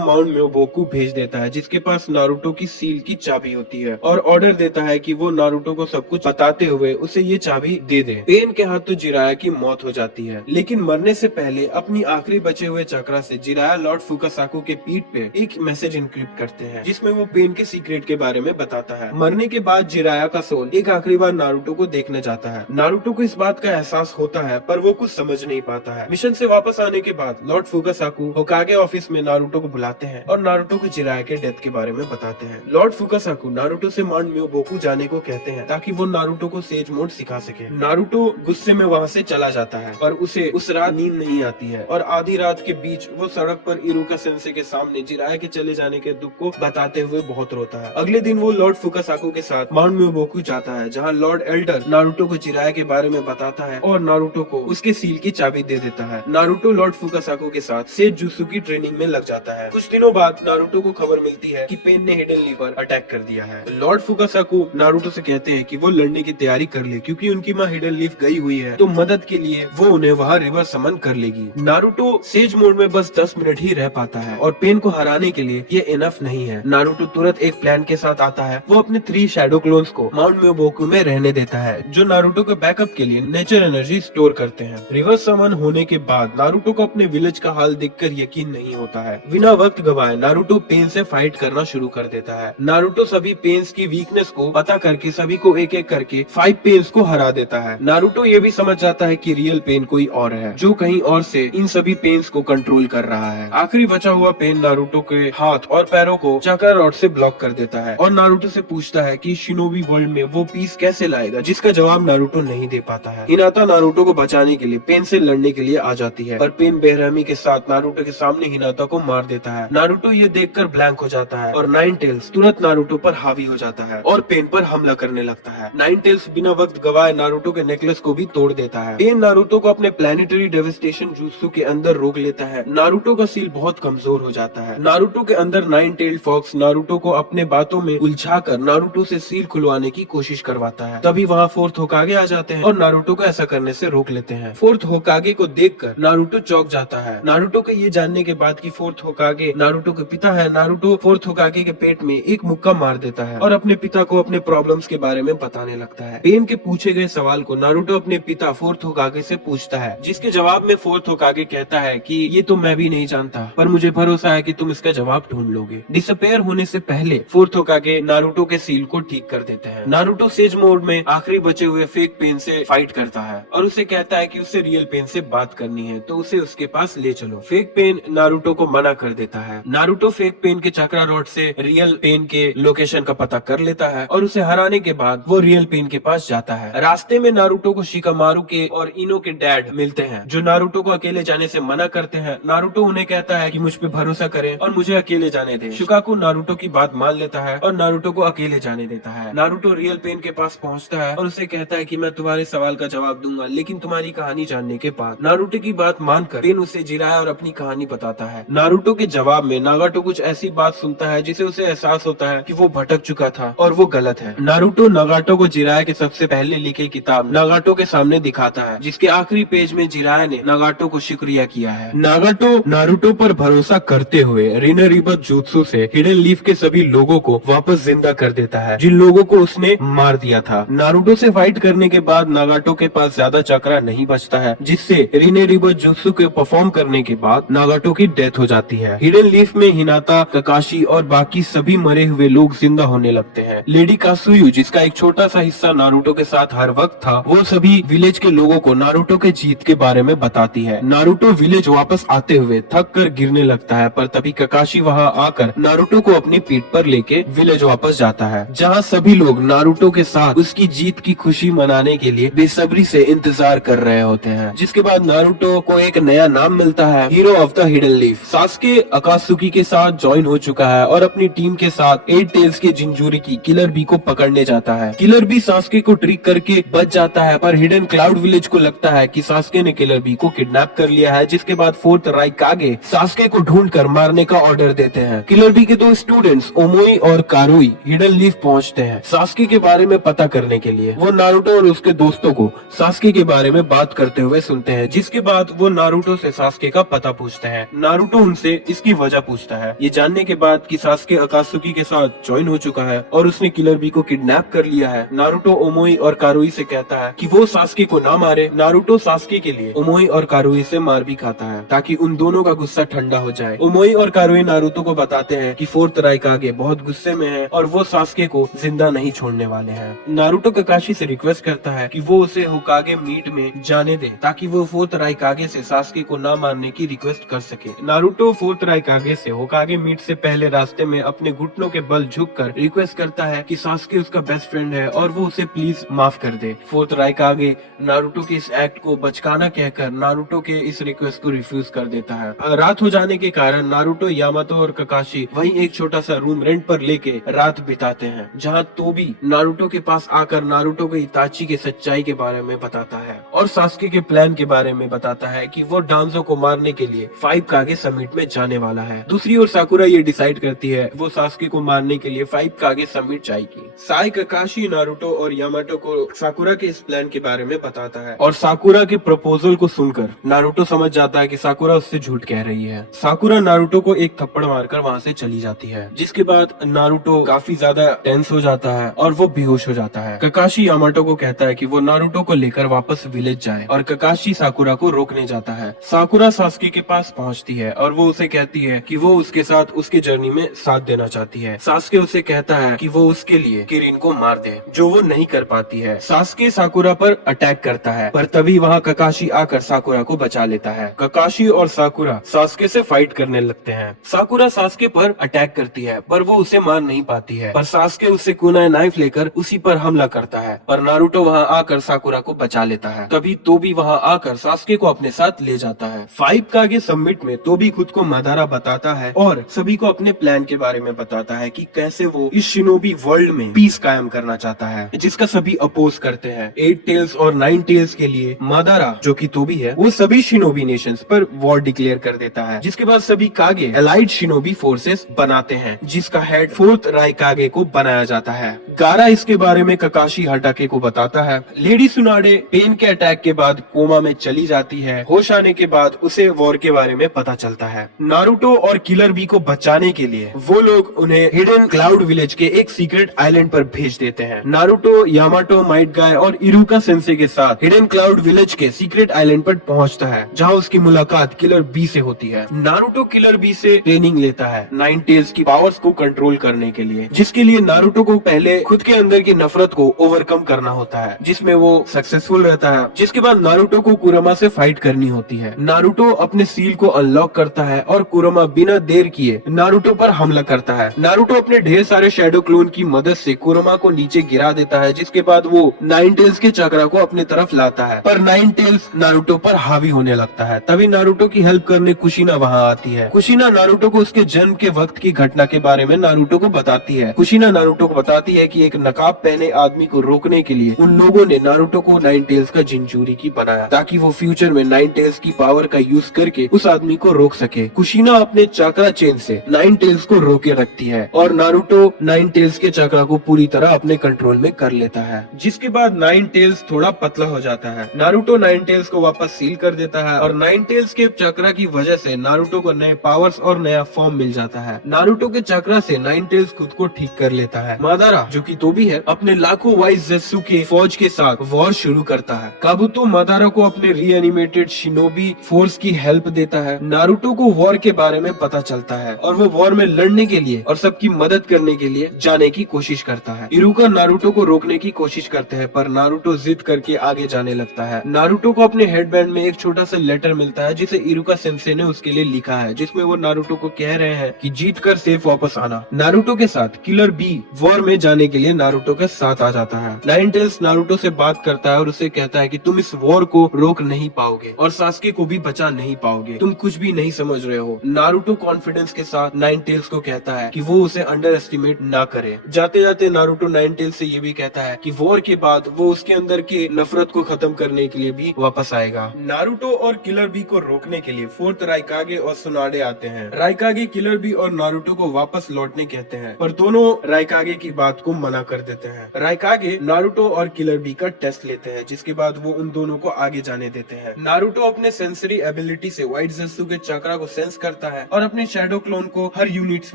माउंट म्योबोकू भेज देता है, जिसके पास नारुतो की सील की चाबी होती है, और ऑर्डर देता है कि वो नारुतो को सब कुछ बताते हुए उसे ये चाबी दे दे। पेन के हाथ तो जिराया की मौत हो जाती है, लेकिन मरने से पहले अपनी आखिरी बचे हुए चक्रा से जिराया लॉर्ड फुकासाकू के पीठ पे एक मैसेज इनक्रिप्ट करते हैं, जिसमें वो पेन के सीक्रेट के बारे में बताता है। मरने के बाद जिराया का सोल एक आखिरी बार नारुतो को देखने जाता है। नारुतो को इस बात का एहसास होता है पर वो कुछ समझ नहीं पाता है। मिशन से वापस आने के बाद लॉर्ड फुकासाकु होकागे ऑफिस में नारुतो को बुलाते हैं और नारुतो को जिराया के डेथ के बारे में बताते हैं। लॉर्ड फुकासाकु नारुतो से माउंट म्योबोकू जाने को कहते हैं ताकि वो नारुतो को सेज मोड सिखा सके। नारुतो गुस्से में वहाँ से चला जाता है पर उसे उस रात नींद नहीं आती है और आधी रात के बीच वो सड़क पर इरुका सेंसे के सामने जिराया के चले जाने के दुख को बताते हुए बहुत रोता है। अगले दिन वो लॉर्ड फुकासाकु के साथ माउंट म्योबोकू जाता है जहाँ लॉर्ड एल्डर नारुतो को जिराया के बारे में बताता है और नारुतो को उसके सील की चाबी दे देता है। नारुतो लॉर्ड फुकासाकु के साथ सेज जुत्सु की ट्रेनिंग में लग जाता है। कुछ दिनों बाद नारुतो को खबर मिलती है कि पेन ने हिडन लीफ पर अटैक कर दिया है। लॉर्ड फुकासाकु नारुतो से कहते हैं कि वो लड़ने की तैयारी कर ले क्योंकि उनकी माँ हिडन लीफ गई हुई है तो मदद के लिए वो उन्हें वहाँ रिवर समन कर लेगी। नारुतो सेज मोड में बस 10 मिनट ही रह पाता है और पेन को हराने के लिए ये इनफ नहीं है। नारुतो तुरंत एक प्लान के साथ आता है। वो अपने 3 शैडो क्लोन्स को माउंट म्योबोकू में रहने देता है जो नारुतो के बैकअप के लिए नेचर एनर्जी स्टोर करते हैं। रिवर्स समन होने के बाद नारुतो को अपने विलेज का हाल देखकर यकीन नहीं होता है। बिना वक्त गवाए नारुतो पेन से फाइट करना शुरू कर देता है। नारुतो सभी पेन्स की वीकनेस को पता करके सभी को एक एक करके 5 पेन्स को हरा देता है। नारुतो ये भी समझ जाता है कि रियल पेन कोई और है जो कहीं और से इन सभी पेन्स को कंट्रोल कर रहा है। आखिरी बचा हुआ पेन नारुतो के हाथ और पैरों को चक्रा रॉड से ब्लॉक कर देता है और नारुतो से पूछता है कि शिनोबी वर्ल्ड में वो पीस कैसे लाएगा, जिसका जवाब नारुतो नहीं दे पाता है। हिनाता नारुतो को बचाने के लिए पेन से लड़ने के लिए आ जाती है पर पेन बेरहमी के साथ नारुतो के सामने हिनाता को मार देता है। नारुतो ये देखकर ब्लैंक हो जाता है और नाइन टेल्स तुरंत नारुतो पर हावी हो जाता है और पेन पर हमला करने लगता है। नाइन टेल्स बिना वक्त गवाए नारुतो के नेकलेस को भी तोड़ देता है। पेन नारुतो को अपने प्लैनेटरी डेविस्टेशन जुत्सु के अंदर रोक लेता है। नारुतो का सील बहुत कमजोर हो जाता है। नारुतो के अंदर नाइन टेल्ड फॉक्स नारुतो को अपने बातों में उलझाकर नारुतो से सील खुलवाने की कोशिश करवाता है। तभी वहाँ फोर्थ होकागे आ जाते हैं और नारुतो को ऐसा करने से रोक लेते हैं। फोर्थ होकागे को देखकर नारुतो चौंक जाता है। नारुतो को ये जानने के बाद कि फोर्थ होकागे नारुतो के पिता है, नारुतो फोर्थ होकागे के पेट में एक मुक्का मार देता है और अपने पिता को अपने प्रॉब्लम्स के बारे में बताने लगता है। पेन के पूछे गए सवाल को नारुतो अपने पिता फोर्थ होकागे से पूछता है जिसके जवाब में फोर्थ होकागे कहता है कि ये तो मैं भी नहीं जानता पर मुझे भरोसा है कि तुम इसका जवाब ढूंढ लोगे। डिसअपेयर होने से पहले फोर्थ होकागे नारुतो के सील को ठीक कर देते हैं। नारुतो सेज मोड में आखिरी बचे हुए फेक पेन से फाइट करता है और उसे कहता है कि उसे रियल पेन से बात करनी है तो उसे उसके पास ले चलो। फेक पेन नारुतो को मना कर देता है। नारुतो फेक पेन के चक्रा रॉड से रियल पेन के लोकेशन का पता कर लेता है और उसे हराने के बाद वो रियल पेन के पास जाता है। रास्ते में नारुतो को शिकामारू के और इनो के डैड मिलते हैं जो नारुतो को अकेले जाने से मना करते हैं। नारुतो उन्हें कहता है कि मुझ पे भरोसा करें और मुझे अकेले जाने दें। शिकाकू नारुतो की बात मान लेता है और नारुतो को अकेले जाने देता है। नारुतो रियल पेन के पास पहुंचता है और उसे कहता है कि मैं तुम्हारे सवाल का जवाब दूंगा लेकिन तुम्हारी कहानी जानने के बाद। नारुतो की बात मानकर पेन उसे जिराया और अपनी कहानी बताता है। नारुतो के जवाब में नागाटो कुछ ऐसी बात सुनता है जिसे उसे एहसास होता है कि वो भटक चुका था और वो गलत है। नारुतो नागाटो को जिराया के सबसे पहले लिखी किताब नागाटो के सामने दिखाता है जिसके आखिरी पेज में जिराया ने नागाटो को शुक्रिया किया है। नागाटो नारुतो पर भरोसा करते हुए रिनरिबत जुत्सु से हिडन लीफ के सभी लोगों को वापस जिंदा कर देता है जिन लोगों को उसने मार दिया था। नारुतो से फाइट करने के बाद नागाटो के पास ज्यादा चक्रा नहीं बचता है जिससे रिनरिबत जुत्सु के परफॉर्म करने के बाद नागाटो की डेथ हो जाती है। हिडन लीफ में हिनाता, ककाशी और बाकी सभी मरे हुए लोग जिंदा होने लगते हैं। लेडी कासुयु जिसका एक छोटा सा हिस्सा नारुतो के साथ हर वक्त था वो सभी विलेज के लोगों को नारुतो के जीत के बारे में बताती है। नारुतो विलेज वापस आते हुए थक कर गिरने लगता है पर तभी ककाशी वहाँ आकर नारुतो को अपनी पीठ पर लेके विलेज वापस जाता है जहाँ सभी लोग नारुतो के साथ उसकी जीत की खुशी मनाने के लिए बेसब्री से इंतजार कर रहे होते हैं। जिसके बाद नारुतो को एक नया नाम मिलता है, hero of the hidden leaf. Sasuke अकात्सुकी के साथ ज्वाइन हो चुका है और अपनी टीम के साथ 8 टेल्स के जिंजूरी की किलर बी को पकड़ने जाता है। किलर बी सास्के को ट्रिक करके बच जाता है पर हिडन क्लाउड विलेज को लगता है कि सास्के ने किलर बी को किडनैप कर लिया है। जिसके बाद फोर्थ राइकागे सास्के को ढूंढकर मारने का ऑर्डर देते हैं। किलर बी के 2 स्टूडेंट्स ओमोई और कारुई हिडन लीफ पहुंचते हैं सास्के के बारे में पता करने के लिए। वो नारुतो और उसके दोस्तों को सास्के के बारे में बात करते हुए सुनते हैं। जिसके बाद वो नारुतो से सास्के का पता पूछते हैं। नारुतो उनसे इसकी वजह पूछता है। ये जानने के बाद कि सास्के अकात्सुकी के साथ ज्वाइन हो चुका है और उसने किलर बी को किडनैप कर लिया है, नारुतो ओमोई और कारुई से कहता है कि वो सास्के को ना मारे। नारुतो सास्के के लिए ओमोई और कारुई से मार भी खाता है ताकि उन दोनों का गुस्सा ठंडा हो जाए। ओमोई और कारुई नारुतो को बताते हैं कि फोर्थ राइकागे बहुत गुस्से में है और वो सास्के को जिंदा नहीं छोड़ने वाले हैं। नारुतो ककाशी से रिक्वेस्ट करता है कि वो उसे होकागे मीट में जाने दे ताकि वो फोर्थ राइकागे से सास्के को ना मारने की रिक्वेस्ट कर सके। नारुतो फोर्थ राइकागे से होकागे मीट से पहले रास्ते में अपने घुटनों के बल झुककर रिक्वेस्ट करता है कि सास्के उसका बेस्ट फ्रेंड है और वो उसे प्लीज माफ कर दे। फोर्थ राइकागे नारुतो के इस एक्ट को बचकाना कहकर नारुतो के इस रिक्वेस्ट को रिफ्यूज कर देता है। रात हो जाने के कारण नारुतो, यामातो और ककाशी वहीं एक छोटा सा रूम रेंट पर लेके रात बिताते हैं, जहां तोबी नारुतो के पास आकर नारुतो को इताची के सच्चाई के बारे में बताता है और सास्के के प्लान के बारे में बताता है कि वो डांजो को मारने के लिए 5 कागे समिट में जाने वाला है। दूसरी ओर साकुरा ये डिसाइड करती है वो सास्के को मारने के लिए 5 कागे समिट जाएगी। साई, ककाशी, नारुतो और यामातो को साकुरा के इस प्लान के बारे में बताता है और साकुरा के प्रपोजल को सुनकर नारुतो समझ जाता है कि साकुरा उससे झूठ कह रही है। साकुरा नारुतो को एक थप्पड़ मारकर वहाँ से चली जाती है, जिसके बाद नारुतो काफी ज्यादा टेंस हो जाता है और वो बेहोश हो जाता है। ककाशी यामातो को कहता है कि वो नारुतो को लेकर वापस विलेज जाए और ककाशी साकुरा को रोकने जाता है। साकुरा सास्के के पास पहुंचती है और वो उसे कहती है कि वो उसके साथ उसके जर्नी में साथ देना चाहती है। सास्के उसे कहता है कि वो उसके लिए किरिन को मार दे, जो वो नहीं कर पाती है। सास्के साकुरा पर अटैक करता है, पर तभी वहाँ ककाशी आकर साकुरा को बचा लेता है। ककाशी और साकुरा सास्के से फाइट करने लगते हैं। साकुरा सास्के पर अटैक करती है, पर वो उसे मार नहीं पाती है, पर सास्के उससे कुनाई नाइफ लेकर उसी पर हमला करता है, पर नारुतो वहाँ आकर साकुरा को बचा लेता है। तभी तोबी वहाँ आकर सास्के को अपने साथ ले जाता है। 5 कागे समिट में तोबी खुद को मादारा बताता है और सभी को अपने प्लान के बारे में बताता है कि कैसे वो इस शिनोबी वर्ल्ड में पीस कायम करना चाहता है, जिसका सभी अपोज करते हैं। 8 टेल्स और 9 टेल्स के लिए मादारा, जो कि तोबी है, वो सभी शिनोबी नेशंस पर वॉर डिक्लेयर कर देता है, जिसके बाद सभी कागे एलाइड शिनोबी फोर्सेस बनाते हैं, जिसका हेड फोर्थ राइकागे को बनाया जाता है। गारा इसके बारे में ककाशी हटाके को बताता है। लेडी सुनाडे पेन के अटैक के बाद कोमा में चली जाती है। होश आने के बाद उसे वॉर के बारे में पता चलता है। नारुतो और किलर बी को बचाने के लिए वो लोग उन्हें हिडन क्लाउड विलेज के एक सीक्रेट आइलैंड पर भेज देते हैं। नारुतो, यामाटो, माइट गाय और इरुका सेंसे के साथ हिडन क्लाउड विलेज के सीक्रेट आइलैंड पर पहुंचता है, जहां उसकी मुलाकात किलर बी से होती है। नारुतो किलर बी से ट्रेनिंग लेता है 9 टेल्स की पावर्स को कंट्रोल करने के लिए, जिसके लिए नारुतो को पहले खुद के अंदर की नफरत को ओवरकम करना होता है, जिसमें वो सक्सेसफुल रहता है। जिसके बाद नारुतो को कुरमा से फाइट करनी होती है। नारुतो अपने सील को अनलॉक करता है और कुरमा बिना देर किए नारुतो पर हमला करता है। नारुतो अपने ढेर सारे शैडो क्लोन की मदद से कुरमा को नीचे गिरा देता है, जिसके बाद वो 9 टेल्स के चक्रा को अपने तरफ लाता है, पर 9 टेल्स नारुतो पर हावी होने लगता है। तभी नारुतो की हेल्प करने कुशिना वहाँ आती है। कुशिना नारुतो को उसके जन्म के वक्त की घटना के बारे में नारुतो को बताती है। कुशिना नारुतो को बताती है कि एक नकाब पहने आदमी को रोकने के लिए उन लोगों ने नारुतो को 9 टेल्स का जिंचूरिकी बनाया, ताकि वो फ्यूचर में 9 टेल्स की पावर का यूज करके उस आदमी को रोक सके। कुशिना अपने चक्रा चेन से 9 टेल्स को रोके रखती है और नारुतो 9 टेल्स के चक्रा को पूरी तरह अपने कंट्रोल में कर लेता है, जिसके बाद 9 टेल्स थोड़ा पतला हो जाता है। नारुतो 9 टेल्स को वापस सील कर देता है और 9 टेल्स के चक्रा की वजह से नारुतो को नए पावर्स और नया फॉर्म मिल जाता है। नारुतो के चक्रा से 9 टेल्स खुद को ठीक कर लेता है। मादारा, जो कि तोबी है, अपने लाखों वाइस जेत्सु के फौज के साथ वॉर शुरू करता है। काबुतो मादारा को अपने रीएनिमेटेड शिनोबी फोर्स की हेल्प देता है। नारुतो को वॉर के बारे में पता चलता है और वो वॉर में लड़ने के लिए और सबकी मदद करने के लिए जाने की कोशिश करता है। इरुका नारुतो को रोकने की कोशिश करते हैं, पर नारुतो जिद करके आगे जाने लगता है। नारुतो को अपने हेडबैंड में एक छोटा सा लेटर मिलता है, जिसे इरुका सेंसे ने उसके लिए लिखा है, जिसमें वो नारुतो को कह रहे हैं कि जीत कर सेफ वापस आना। नारुतो के साथ किलर बी वॉर में जाने के लिए नारुतो के साथ आ जाता है। 9 टेल्स नारुतो से बात करता है और उसे कहता है कि तुम इस वॉर को रोक नहीं पाओगे और सास्के को भी बचा नहीं पाओगे, तुम कुछ भी नहीं समझ रहे हो। नारुतो कॉन्फिडेंस के साथ 9 टेल्स को कहता है कि वो उसे अंडर एस्टिमेट ना करे। जाते जाते नारुतो 9 टेल्स से ये भी कहता है कि वॉर के बाद वो उसके अंदर की नफरत को खत्म करने के लिए भी वापस आएगा। नारुतो और किलर बी को रोकने के लिए फोर्थ राइकागे और सुनाडे आते हैं। राइकागे किलर बी और नारुतो को वापस लौटने कहते हैं, पर दोनों राइकागे की बात को मना कर देते हैं। राइकागे नारुतो और किलर बी का टेस्ट लेते हैं, जिसके बाद वो उन दोनों को आगे जाने देते हैं। नारुतो अपने सेंसरी एबिलिटी से व्हाइट जेत्सु के चक्रा को सेंस करता है और अपने शैडो क्लोन को हर यूनिट्स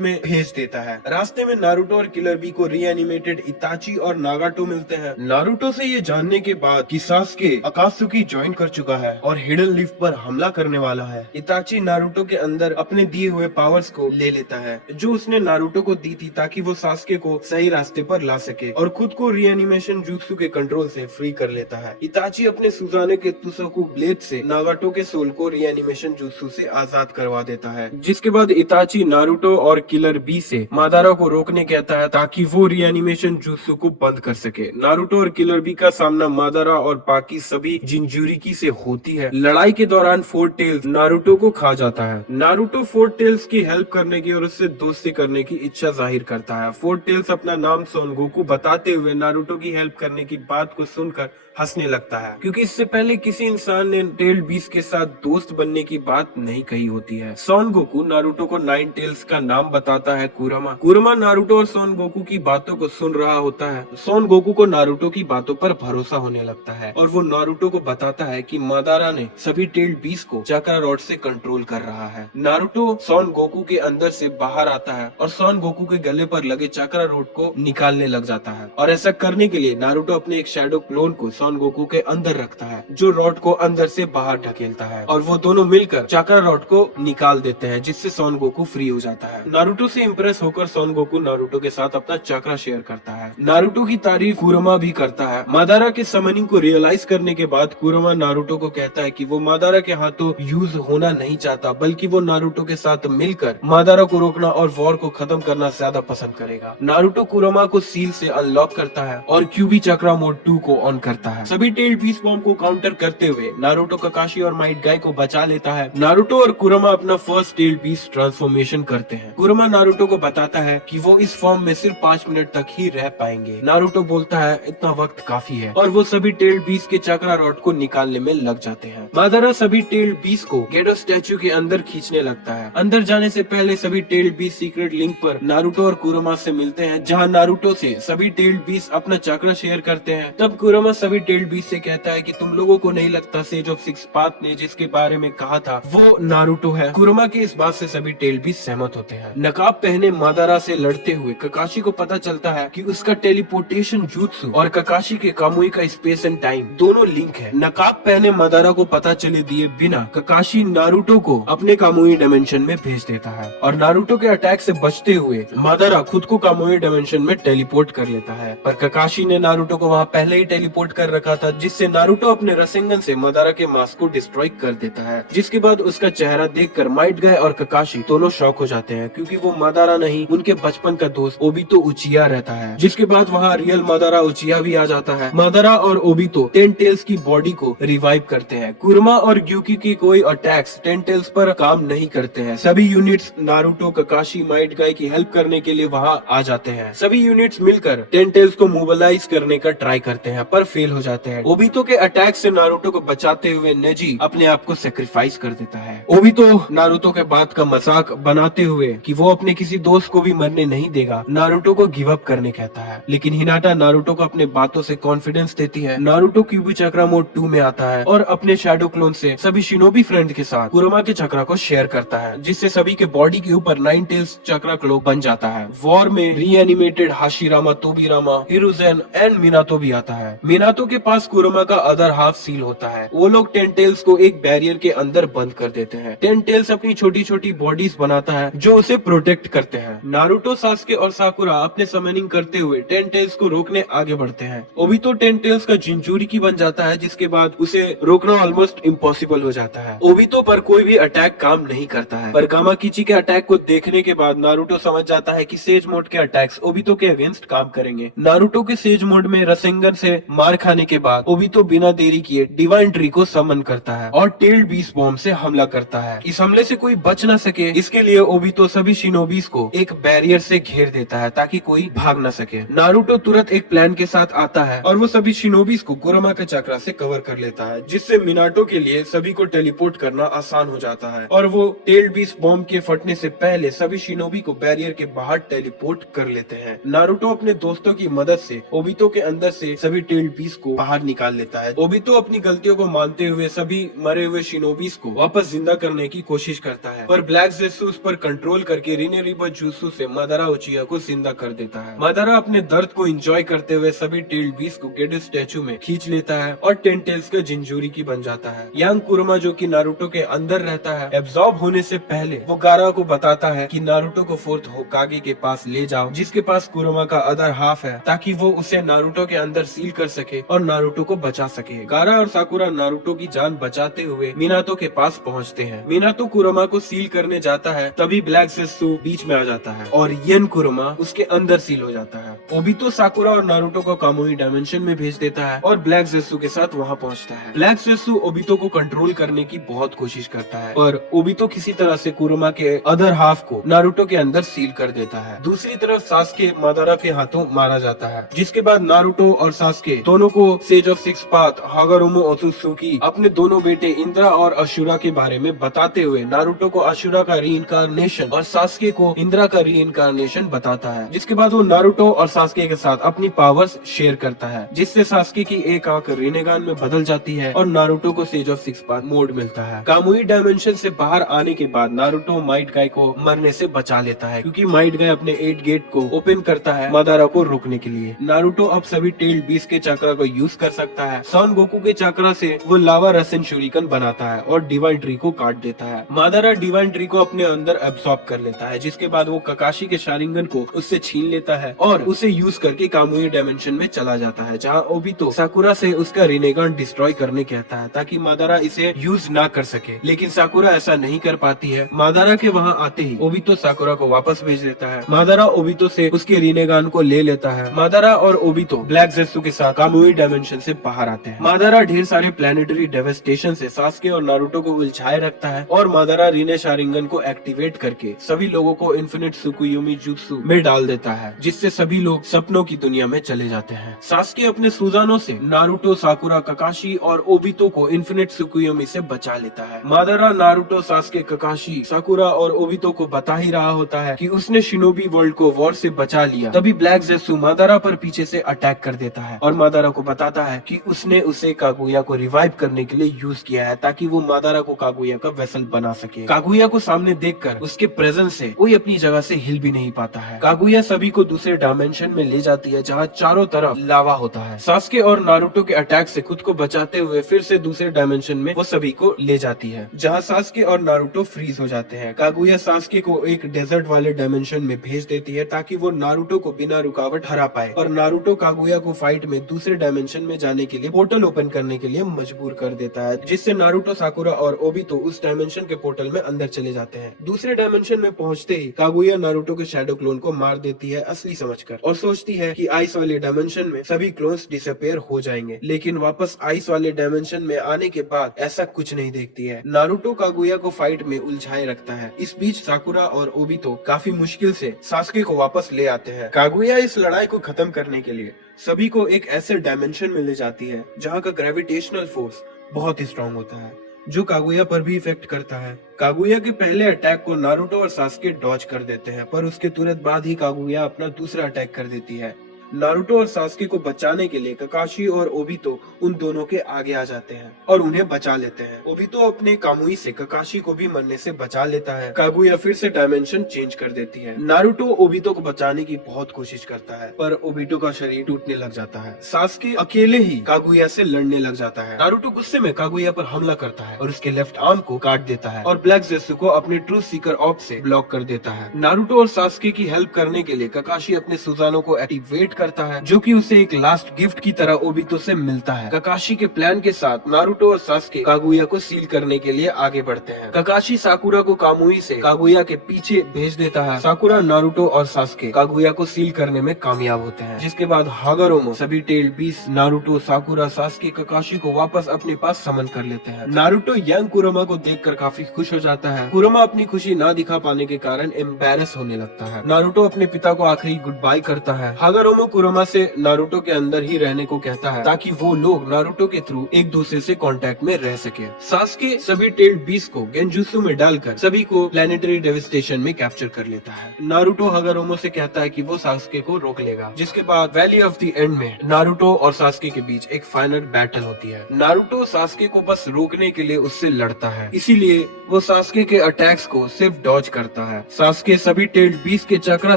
में भेज देता है। रास्ते में नारुतो और किलर बी को रीएनिमेटेड इताची और नागाटो मिलते हैं। नारुतो से ये जानने के बाद कि सास्के अकात्सुकी ज्वाइन कर चुका है और हिडन लीफ पर हमला करने वाला है, इताची नारुतो के अंदर अपने दिए हुए पावर्स को ले लेता है, जो उसने नारुतो को दी थी, ताकि वो सास्के को सही रास्ते पर ला सके और खुद को रीएनिमेशन जुत्सु के कंट्रोल से फ्री कर ले। लेता है। इताची अपने सुजाने के तुसोकू ब्लेड से नागाटो के सोल को रिएनिमेशन जुत्सु से आजाद करवा देता है, जिसके बाद इताची नारुतो और किलर बी से मादारा को रोकने कहता है ताकि वो रिएनिमेशन जुत्सु को बंद कर सके। नारुतो और किलर बी का सामना मादारा और बाकी सभी जिंजुरिकी से होती है। लड़ाई के दौरान फोर टेल्स नारुतो को खा जाता है। नारुतो फोर टेल्स की हेल्प करने की और उससे दोस्ती करने की इच्छा जाहिर करता है। फोर टेल्स अपना नाम सोन गोकू बताते हुए नारुतो की हेल्प करने की बात को सुनकर हंसने लगता है, क्योंकि इससे पहले किसी इंसान ने टेल बीस के साथ दोस्त बनने की बात नहीं कही होती है। सोन गोकू नारुतो को नाइन टेल्स का नाम बताता है कुरमा नारुतो और सोन गोकू की बातों को सुन रहा होता है। सोन गोकू को नारुतो की बातों पर भरोसा होने लगता है और वो नारुतो को बताता है कि मादारा ने सभी टेल बीस को चक्रा रॉड से कंट्रोल कर रहा है। नारुतो सोन गोकू के अंदर से बाहर आता है और सोन गोकू के गले पर लगे चक्रा रॉड को निकालने लग जाता है, और ऐसा करने के लिए नारुतो अपने एक शैडो क्लोन को सोन गोकू के अंदर रखता है, जो रॉड को अंदर से बाहर ढकेलता है, और वो दोनों मिलकर चक्रा रॉड को निकाल देते हैं, जिससे सोन गोकू फ्री हो जाता है। नारुतो से इम्प्रेस होकर सोन गोकू नारुतो के साथ अपना चक्रा शेयर करता है। नारुतो की तारीफ कुरमा भी करता है। मादारा के समनिंग को रियलाइज करने के बाद कुरमा नारुतो को कहता है कि वो मादारा के हाथों यूज होना नहीं चाहता, बल्कि वो नारुतो के साथ मिलकर मादारा को रोकना और वॉर को खत्म करना ज्यादा पसंद करेगा। नारुतो कुरमा को सील से अनलॉक करता है और क्यूबी चक्रा मोड 2 को ऑन करता है। सभी टेल बीस बॉम्ब को काउंटर करते हुए नारुतो ककाशी और माइट गाय को बचा लेता है। नारुतो और कुरमा अपना फर्स्ट टेल बीस ट्रांसफॉर्मेशन करते हैं। कुरमा नारुतो को बताता है कि वो इस फॉर्म में सिर्फ 5 मिनट तक ही रह पाएंगे। नारुतो बोलता है इतना वक्त काफी है, और वो सभी टेल बीस के चक्रा रॉड को निकालने में लग जाते हैं। मादारा सभी टेल बीस को गेडो स्टैचू के अंदर खींचने लगता है। अंदर जाने से पहले सभी टेल बीस सीक्रेट लिंक पर नारुतो और कुरमा से मिलते हैं, जहाँ नारुतो से सभी टेल बीस अपना चक्र शेयर करते हैं। तब कुरमा सभी टेल बीस से कहता है कि तुम लोगों को नहीं लगता सेज ऑफ सिक्स पाथ ने जिसके बारे में कहा था वो नारुतो है। कुरमा की इस बात से सभी टेल बीस सहमत होते हैं। नकाब पहने मादारा से लड़ते हुए ककाशी को पता चलता है कि उसका टेलीपोर्टेशन जुत्सु और ककाशी के कामुई का स्पेस एंड टाइम दोनों लिंक है। नकाब पहने मादारा को पता चले दिए बिना ककाशी नारुतो को अपने कामुई डायमेंशन में भेज देता है, और नारुतो के अटैक से बचते हुए मादारा खुद को कामुई डायमेंशन में टेलीपोर्ट कर लेता है। पर ककाशी ने नारुतो को वहाँ पहले ही टेलीपोर्ट कर रखा था, जिससे नारुतो अपने रसेंगन से मादारा के मास्क को डिस्ट्रॉय कर देता है। जिसके बाद उसका चेहरा देखकर माइट गाय और ककाशी दोनों शॉक हो जाते हैं, क्योंकि वो मादारा नहीं उनके बचपन का दोस्त ओबितो उचिया रहता है। जिसके बाद वहाँ रियल मादारा उचिया भी आ जाता है। मादारा और ओबितो 10 टेल्स की बॉडी को रिवाइव करते हैं। कुरमा और ग्यूकी की कोई अटैक्स 10 टेल्स पर काम नहीं करते हैं। सभी यूनिट्स नारुतो ककाशी माइट गाय की हेल्प करने के लिए वहाँ आ जाते हैं। सभी यूनिट्स मिलकर 10 टेल्स को मोबिलाइज करने का ट्राई करते हैं, पर फेल हो जाते हैं। ओबितो के अटैक से नारुतो को बचाते हुए नेजी अपने आप को सेक्रीफाइस कर देता है। ओबितो नारुतो के बात का मजाक बनाते हुए कि वो अपने किसी दोस्त को भी मरने नहीं देगा, नारुतो को गिव अप करने कहता है। लेकिन हिनाटा नारुतो को अपने बातों से कॉन्फिडेंस देती है। नारुतो क्यूबी चक्रा मोड 2 में आता है और अपने शैडो क्लोन से सभी शिनोबी फ्रेंड के साथ कुरमा के चक्रा को शेयर करता है, जिससे सभी के बॉडी के ऊपर 9 टेल्स चक्रा क्लो बन जाता है। वॉर में रीएनिमेटेड हाशिरामा, तोबिरामा, हिरुजेन एंड मिनातो भी आता है। मिनातो के पास कुरमा का अदर हाफ सील होता है। वो लोग 10 टेल्स को एक बैरियर के अंदर बंद कर देते हैं। 10 टेल्स अपनी छोटी छोटी बॉडीज बनाता है जो उसे प्रोटेक्ट करते हैं। नारुतो, सास्के और साकुरा अपने समनिंग करते हुए 10 टेल्स को रोकने आगे बढ़ते हैं। ओबितो 10 टेल्स का जिंचुरिकी बन जाता है, जिसके बाद उसे रोकना ऑलमोस्ट इम्पॉसिबल हो जाता है। ओबितो पर कोई भी अटैक काम नहीं करता है, पर गामाकिची के अटैक को देखने के बाद नारुतो समझ जाता है कि सेज मोड के अटैक्स ओबितो के अगेंस्ट काम करेंगे। नारुतो के सेज मोड में रसेंगन से मार खाने के बाद ओबितो बिना देरी किए डिवाइन ट्री को समन करता है और टेल्ड बीस्ट बॉम्ब से हमला करता है। इस हमले से कोई बच न सके, इसके लिए ओबितो सभी शिनोबीज को एक बैरियर से घेर देता है ताकि कोई भाग न सके। नारुतो तुरंत एक प्लान के साथ आता है और वो सभी शिनोबीज को कुरमा के चक्रा से कवर कर लेता है, जिससे मिनाटो के लिए सभी को टेलीपोर्ट करना आसान हो जाता है, और वो टेल्ड बीस्ट बॉम्ब के फटने से पहले सभी शिनोबी को बैरियर के बाहर टेलीपोर्ट कर लेते हैं। नारुतो अपने दोस्तों की मदद से ओबितो के अंदर से सभी टेल्ड बीस्ट को बाहर निकाल लेता है। ओबितो अपनी गलतियों को मानते हुए सभी मरे हुए शिनोबीज को वापस जिंदा करने की कोशिश करता है, पर ब्लैक जेसु उस पर कंट्रोल करके रिने रिबा जुत्सु से मादारा उचिया को जिंदा कर देता है। मादारा अपने दर्द को एंजॉय करते हुए सभी टेल्ड बीस्ट को गेडो स्टैचू में खींच लेता है और 10 टेल्स का जिंजुरिकी बन जाता है। यांग कुरमा, जो कि नारुतो के अंदर रहता है, एब्जॉर्ब होने से पहले वो गारा को बताता है कि नारुतो को फोर्थ होकागे के पास ले जाओ, जिसके पास कुरमा का अदर हाफ है, ताकि वो उसे नारुतो के अंदर सील कर सके और नारुतो को बचा सके। गारा और साकुरा नारुतो की जान बचाते हुए मिनातो के पास पहुंचते हैं। मिनातो कुरोमा को सील करने जाता है, तभी ब्लैक ज़ेत्सु बीच में आ जाता है और येन कुरोमा उसके अंदर सील हो जाता है। ओबितो साकुरा और नारुतो को कामुई डायमेंशन में भेज देता है और ब्लैक ज़ेत्सु के साथ वहां पहुंचता है। ब्लैक ज़ेत्सु ओबितो को कंट्रोल करने की बहुत कोशिश करता है, पर ओबितो किसी तरह से कुरोमा के अदर हाफ को नारुतो के अंदर सील कर देता है। दूसरी तरफ सास्के मादारा के हाथों मारा जाता है, जिसके बाद नारुतो और सास्के दोनों को sage of six path Hagoromo ओत्सुकी अपने दोनों बेटे इंद्रा और अशुरा के बारे में बताते हुए नारुतो को अशुरा का रीइंकार्नेशन और सास्के को इंद्रा का रीइंकार्नेशन बताता है। जिसके बाद वो नारुतो और सास्के के साथ अपनी पावर्स शेयर करता है, जिससे सास्के की एक आंख रिनेगान में बदल जाती है और नारुतो को sage of six path mode मिलता है। कामुई डायमेंशन से बाहर आने के बाद नारुतो माइट गाय को मरने से बचा लेता है, क्योंकि माइट गाय अपने 8 गेट को ओपन करता है मादारा को रोकने के लिए। नारुतो अब सभी टेल्ड बीस्ट के चक्रा को यूज कर सकता है। सन गोकू के चक्रा से वो लावा रसन शुरिकन बनाता है और डिवाइन ट्री को काट देता है। मादारा डिवाइन ट्री को अपने अंदर एब्सॉर्ब कर लेता है, जिसके बाद वो ककाशी के शारिंगन को उससे छीन लेता है और उसे यूज करके कामुई डायमेंशन में चला जाता है, जहाँ ओबितो साकुरा से उसका रिनेगान डिस्ट्रॉय करने कहता है ताकि मादारा इसे यूज ना कर सके, लेकिन साकुरा ऐसा नहीं कर पाती है। मादारा के वहाँ आते ही ओबितो साकुरा को वापस भेज देता है। मादारा ओबितो से उसके रिनेगान को ले लेता है। मादारा और ओबितो ब्लैक ज़ेत्सु के साथ कामुई डायमेंशन से बाहर आते हैं। मादारा ढेर सारे प्लेनेटरी डेवास्टेशन से सास्के और नारुतो को उलझाए रखता है और मादारा रीने शारिंगन को एक्टिवेट करके सभी लोगों को इन्फिनिट सुकुयोमी जुत्सु में डाल देता है, जिससे सभी लोग सपनों की दुनिया में चले जाते हैं। सास्के अपने सुजानों से नारुतो, साकुरा, ककाशी और ओबितो को इन्फिनिट सुकुयोमी से बचा लेता है। मादारा नारुतो, सास्के, ककाशी, साकुरा और ओबितो को बता ही रहा होता है कि उसने शिनोबी वर्ल्ड को वॉर से बचा लिया, तभी ब्लैक ज़ेत्सु मादारा पर पीछे से अटैक कर देता है और मादारा को बताता है कि उसने उसे कागुया को रिवाइव करने के लिए यूज किया है ताकि वो मादारा को कागुया का वेसल बना सके। कागुया को सामने देखकर उसके प्रेजेंस से कोई अपनी जगह से हिल भी नहीं पाता है। कागुया सभी को दूसरे डायमेंशन में ले जाती है, जहाँ चारों तरफ लावा होता है। सास्के और नारुतो के अटैक से खुद को बचाते हुए फिर से दूसरे डायमेंशन में वो सभी को ले जाती है, जहाँ सास्के और नारुतो फ्रीज हो जाते हैं। कागुया सास्के को एक डेजर्ट वाले डायमेंशन में भेज देती है ताकि वो नारुतो को बिना रुकावट हरा पाए, और नारुतो कागुया को फाइट में दूसरे डायमेंशन में जाने के लिए पोर्टल ओपन करने के लिए मजबूर कर देता है, जिससे नारुतो, साकुरा और ओबितो उस डायमेंशन के पोर्टल में अंदर चले जाते हैं। दूसरे डायमेंशन में पहुंचते ही कागुया नारुतो के शैडो क्लोन को मार देती है असली समझकर, और सोचती है कि आइस वाले डायमेंशन में सभी क्लोन्स डिसअपियर हो जाएंगे, लेकिन वापस आइस वाले डायमेंशन में आने के बाद ऐसा कुछ नहीं देखती है। नारुतो कागुया को फाइट में उलझाए रखता है। इस बीच साकुरा और ओबितो काफी मुश्किल से सास्के को वापस ले आते हैं। कागुया इस लड़ाई को खत्म करने के लिए सभी को एक ऐसे डायमेंशन में ले जाती है जहाँ का ग्रेविटेशनल फोर्स बहुत ही स्ट्रॉन्ग होता है, जो कागुया पर भी इफेक्ट करता है। कागुया के पहले अटैक को नारुतो और सास्के डॉज कर देते हैं, पर उसके तुरंत बाद ही कागुया अपना दूसरा अटैक कर देती है। नारुतो और सास्के को बचाने के लिए ककाशी और ओबितो उन दोनों के आगे आ जाते हैं और उन्हें बचा लेते हैं। ओबितो अपने कामुई से ककाशी को भी मरने से बचा लेता है। कागुया फिर से डायमेंशन चेंज कर देती है। नारुतो ओबितो को बचाने की बहुत कोशिश करता है, पर ओबितो का शरीर टूटने लग जाता है। सास्के अकेले ही कागुया से लड़ने लग जाता है। नारुतो गुस्से में कागुया पर हमला करता है और उसके लेफ्ट आर्म को काट देता है और ब्लैक ज़ेत्सु को अपने ट्रूथ सीकर ऑफ से ब्लॉक कर देता है। नारुतो और सास्के की हेल्प करने के लिए ककाशी अपने सुजानो को एक्टिवेट करता है, जो कि उसे एक लास्ट गिफ्ट की तरह ओबितो से मिलता है। ककाशी के प्लान के साथ नारुतो और सास्के कागुया को सील करने के लिए आगे बढ़ते हैं। ककाशी साकुरा को कामुई से कागुया के पीछे भेज देता है। साकुरा, नारुतो और सास्के कागुया को सील करने में कामयाब होते हैं, जिसके बाद हागारोमो सभी tailed beast Naruto, Sakura, Sasuke, Kakashi को वापस अपने पास समन कर लेते हैं। नारुतो यंग कुरोमा को देखकर काफी खुश हो जाता है। कुरोमा अपनी खुशी ना दिखा पाने के कारण एम्बैरस होने लगता है। नारुतो अपने पिता को आखिरी गुड बाय करता है। हागारोमो कुरोमा से नारुतो के अंदर ही रहने को कहता है ताकि वो लोग नारुतो के थ्रू एक दूसरे से कांटेक्ट में रह सके। सास्के सभी टेल्ड बीस्ट को गेंजुत्सु में डालकर सभी को प्लेनेटरी डेविस्टेशन में कैप्चर कर लेता है। नारुतो हागारोमो से कहता है कि वो सास्के को रोक लेगा, जिसके बाद वैली ऑफ द एंड में नारुतो और सास्के के बीच एक फाइनल बैटल होती है। नारुतो सास्के को बस रोकने के लिए उससे लड़ता है, इसीलिए वो सास्के के अटैक्स को सिर्फ डॉज करता है। सास्के सभी टेल्ड बीस्ट के चक्रा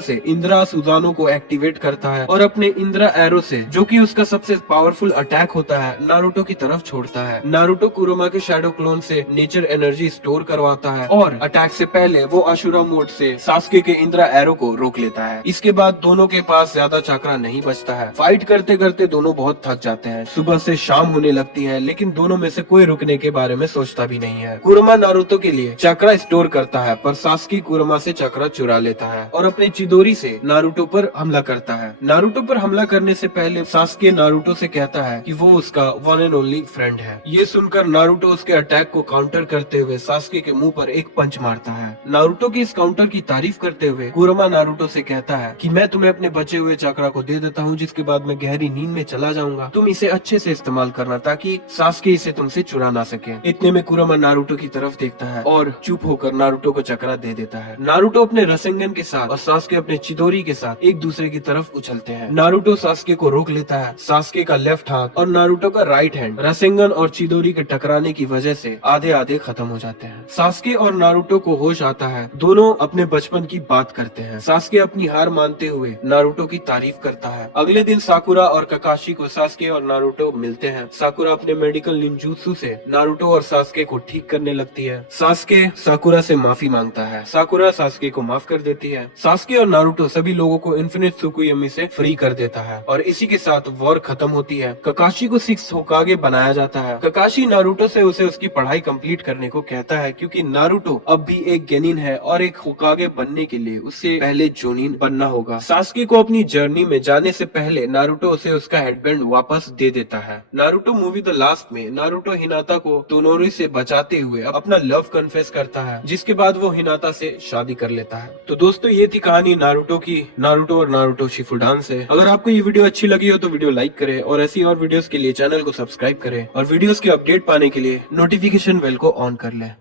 से इंद्रा सुजानो को एक्टिवेट करता है और और अपने इंद्रा एरो से, जो कि उसका सबसे पावरफुल अटैक होता है, नारुतो की तरफ छोड़ता है। नारुतो कुरोमा के शैडो क्लोन से नेचर एनर्जी स्टोर करवाता है और अटैक से पहले वो अशुरा मोड से सास्के के इंद्रा एरो को रोक लेता है। इसके बाद दोनों के पास ज्यादा चक्रा नहीं बचता है। फाइट करते करते दोनों बहुत थक जाते हैं। सुबह से शाम होने लगती है, लेकिन दोनों में से कोई रुकने के बारे में सोचता भी नहीं है। कुरोमा नारुतो के लिए चक्रा स्टोर करता है, पर सास्की कुरोमा से चक्रा चुरा लेता है और अपने चिदोरी से नारुतो पर हमला करता है। नारुतो पर हमला करने से पहले सास्के नारुतो से कहता है कि वो उसका वन एंड ओनली फ्रेंड है। ये सुनकर नारुतो उसके अटैक को काउंटर करते हुए सास्के के मुंह पर एक पंच मारता है। नारुतो की इस काउंटर की तारीफ करते हुए कुरोमा नारुतो से कहता है कि मैं तुम्हें अपने बचे हुए चक्रा को दे देता हूँ, जिसके बाद मैं गहरी नींद में चला जाऊंगा। तुम इसे अच्छे से इस्तेमाल करना ताकि सास्के इसे तुमसे चुरा ना सके। इतने में कुरोमा नारुतो की तरफ देखता है और चुप होकर नारुतो को चक्रा दे देता है। नारुतो अपने रसेंगन के साथ और सास्के अपने चिदोरी के साथ एक दूसरे की तरफ उछलते हैं। नारुतो सास्के को रोक लेता है। सास्के का लेफ्ट हाथ और नारुतो का राइट हैंड रसेंगन और चिदोरी के टकराने की वजह से आधे आधे खत्म हो जाते हैं। सास्के और नारुतो को होश आता है। दोनों अपने बचपन की बात करते हैं। सास्के अपनी हार मानते हुए नारुतो की तारीफ करता है। अगले दिन साकुरा और ककाशी को सास्के और नारुतो मिलते हैं। साकुरा अपने मेडिकल निंजुत्सु से नारुतो और सास्के को ठीक करने लगती है। सास्के साकुरा से माफी मांगता है। साकुरा सास्के को माफ कर देती है। सास्के और नारुतो सभी लोगों को इन्फिनिट त्सुकुयोमी से फ्री कर देता है और इसी के साथ वॉर खत्म होती है। ककाशी को 6th होकागे बनाया जाता है। ककाशी नारुतो से उसे उसकी पढ़ाई कंप्लीट करने को कहता है, क्योंकि नारुतो अब भी एक गेनिन है और एक होकागे बनने के लिए उसे पहले जोनिन बनना होगा। सास्के को अपनी जर्नी में जाने से पहले नारुतो उसे उसका हेडबैंड वापस दे देता है। नारुतो मूवी द लास्ट में नारुतो हिनाता को तोनोरी से बचाते हुए अपना लव कन्फेस करता है, जिसके बाद वो हिनाता से शादी कर लेता है। तो दोस्तों, ये थी कहानी नारुतो की, नारुतो और नारुतो शिपुडान से। अगर आपको ये वीडियो अच्छी लगी हो तो वीडियो लाइक करें और ऐसी और वीडियोस के लिए चैनल को सब्सक्राइब करें और वीडियोस के अपडेट पाने के लिए नोटिफिकेशन बेल को ऑन कर लें।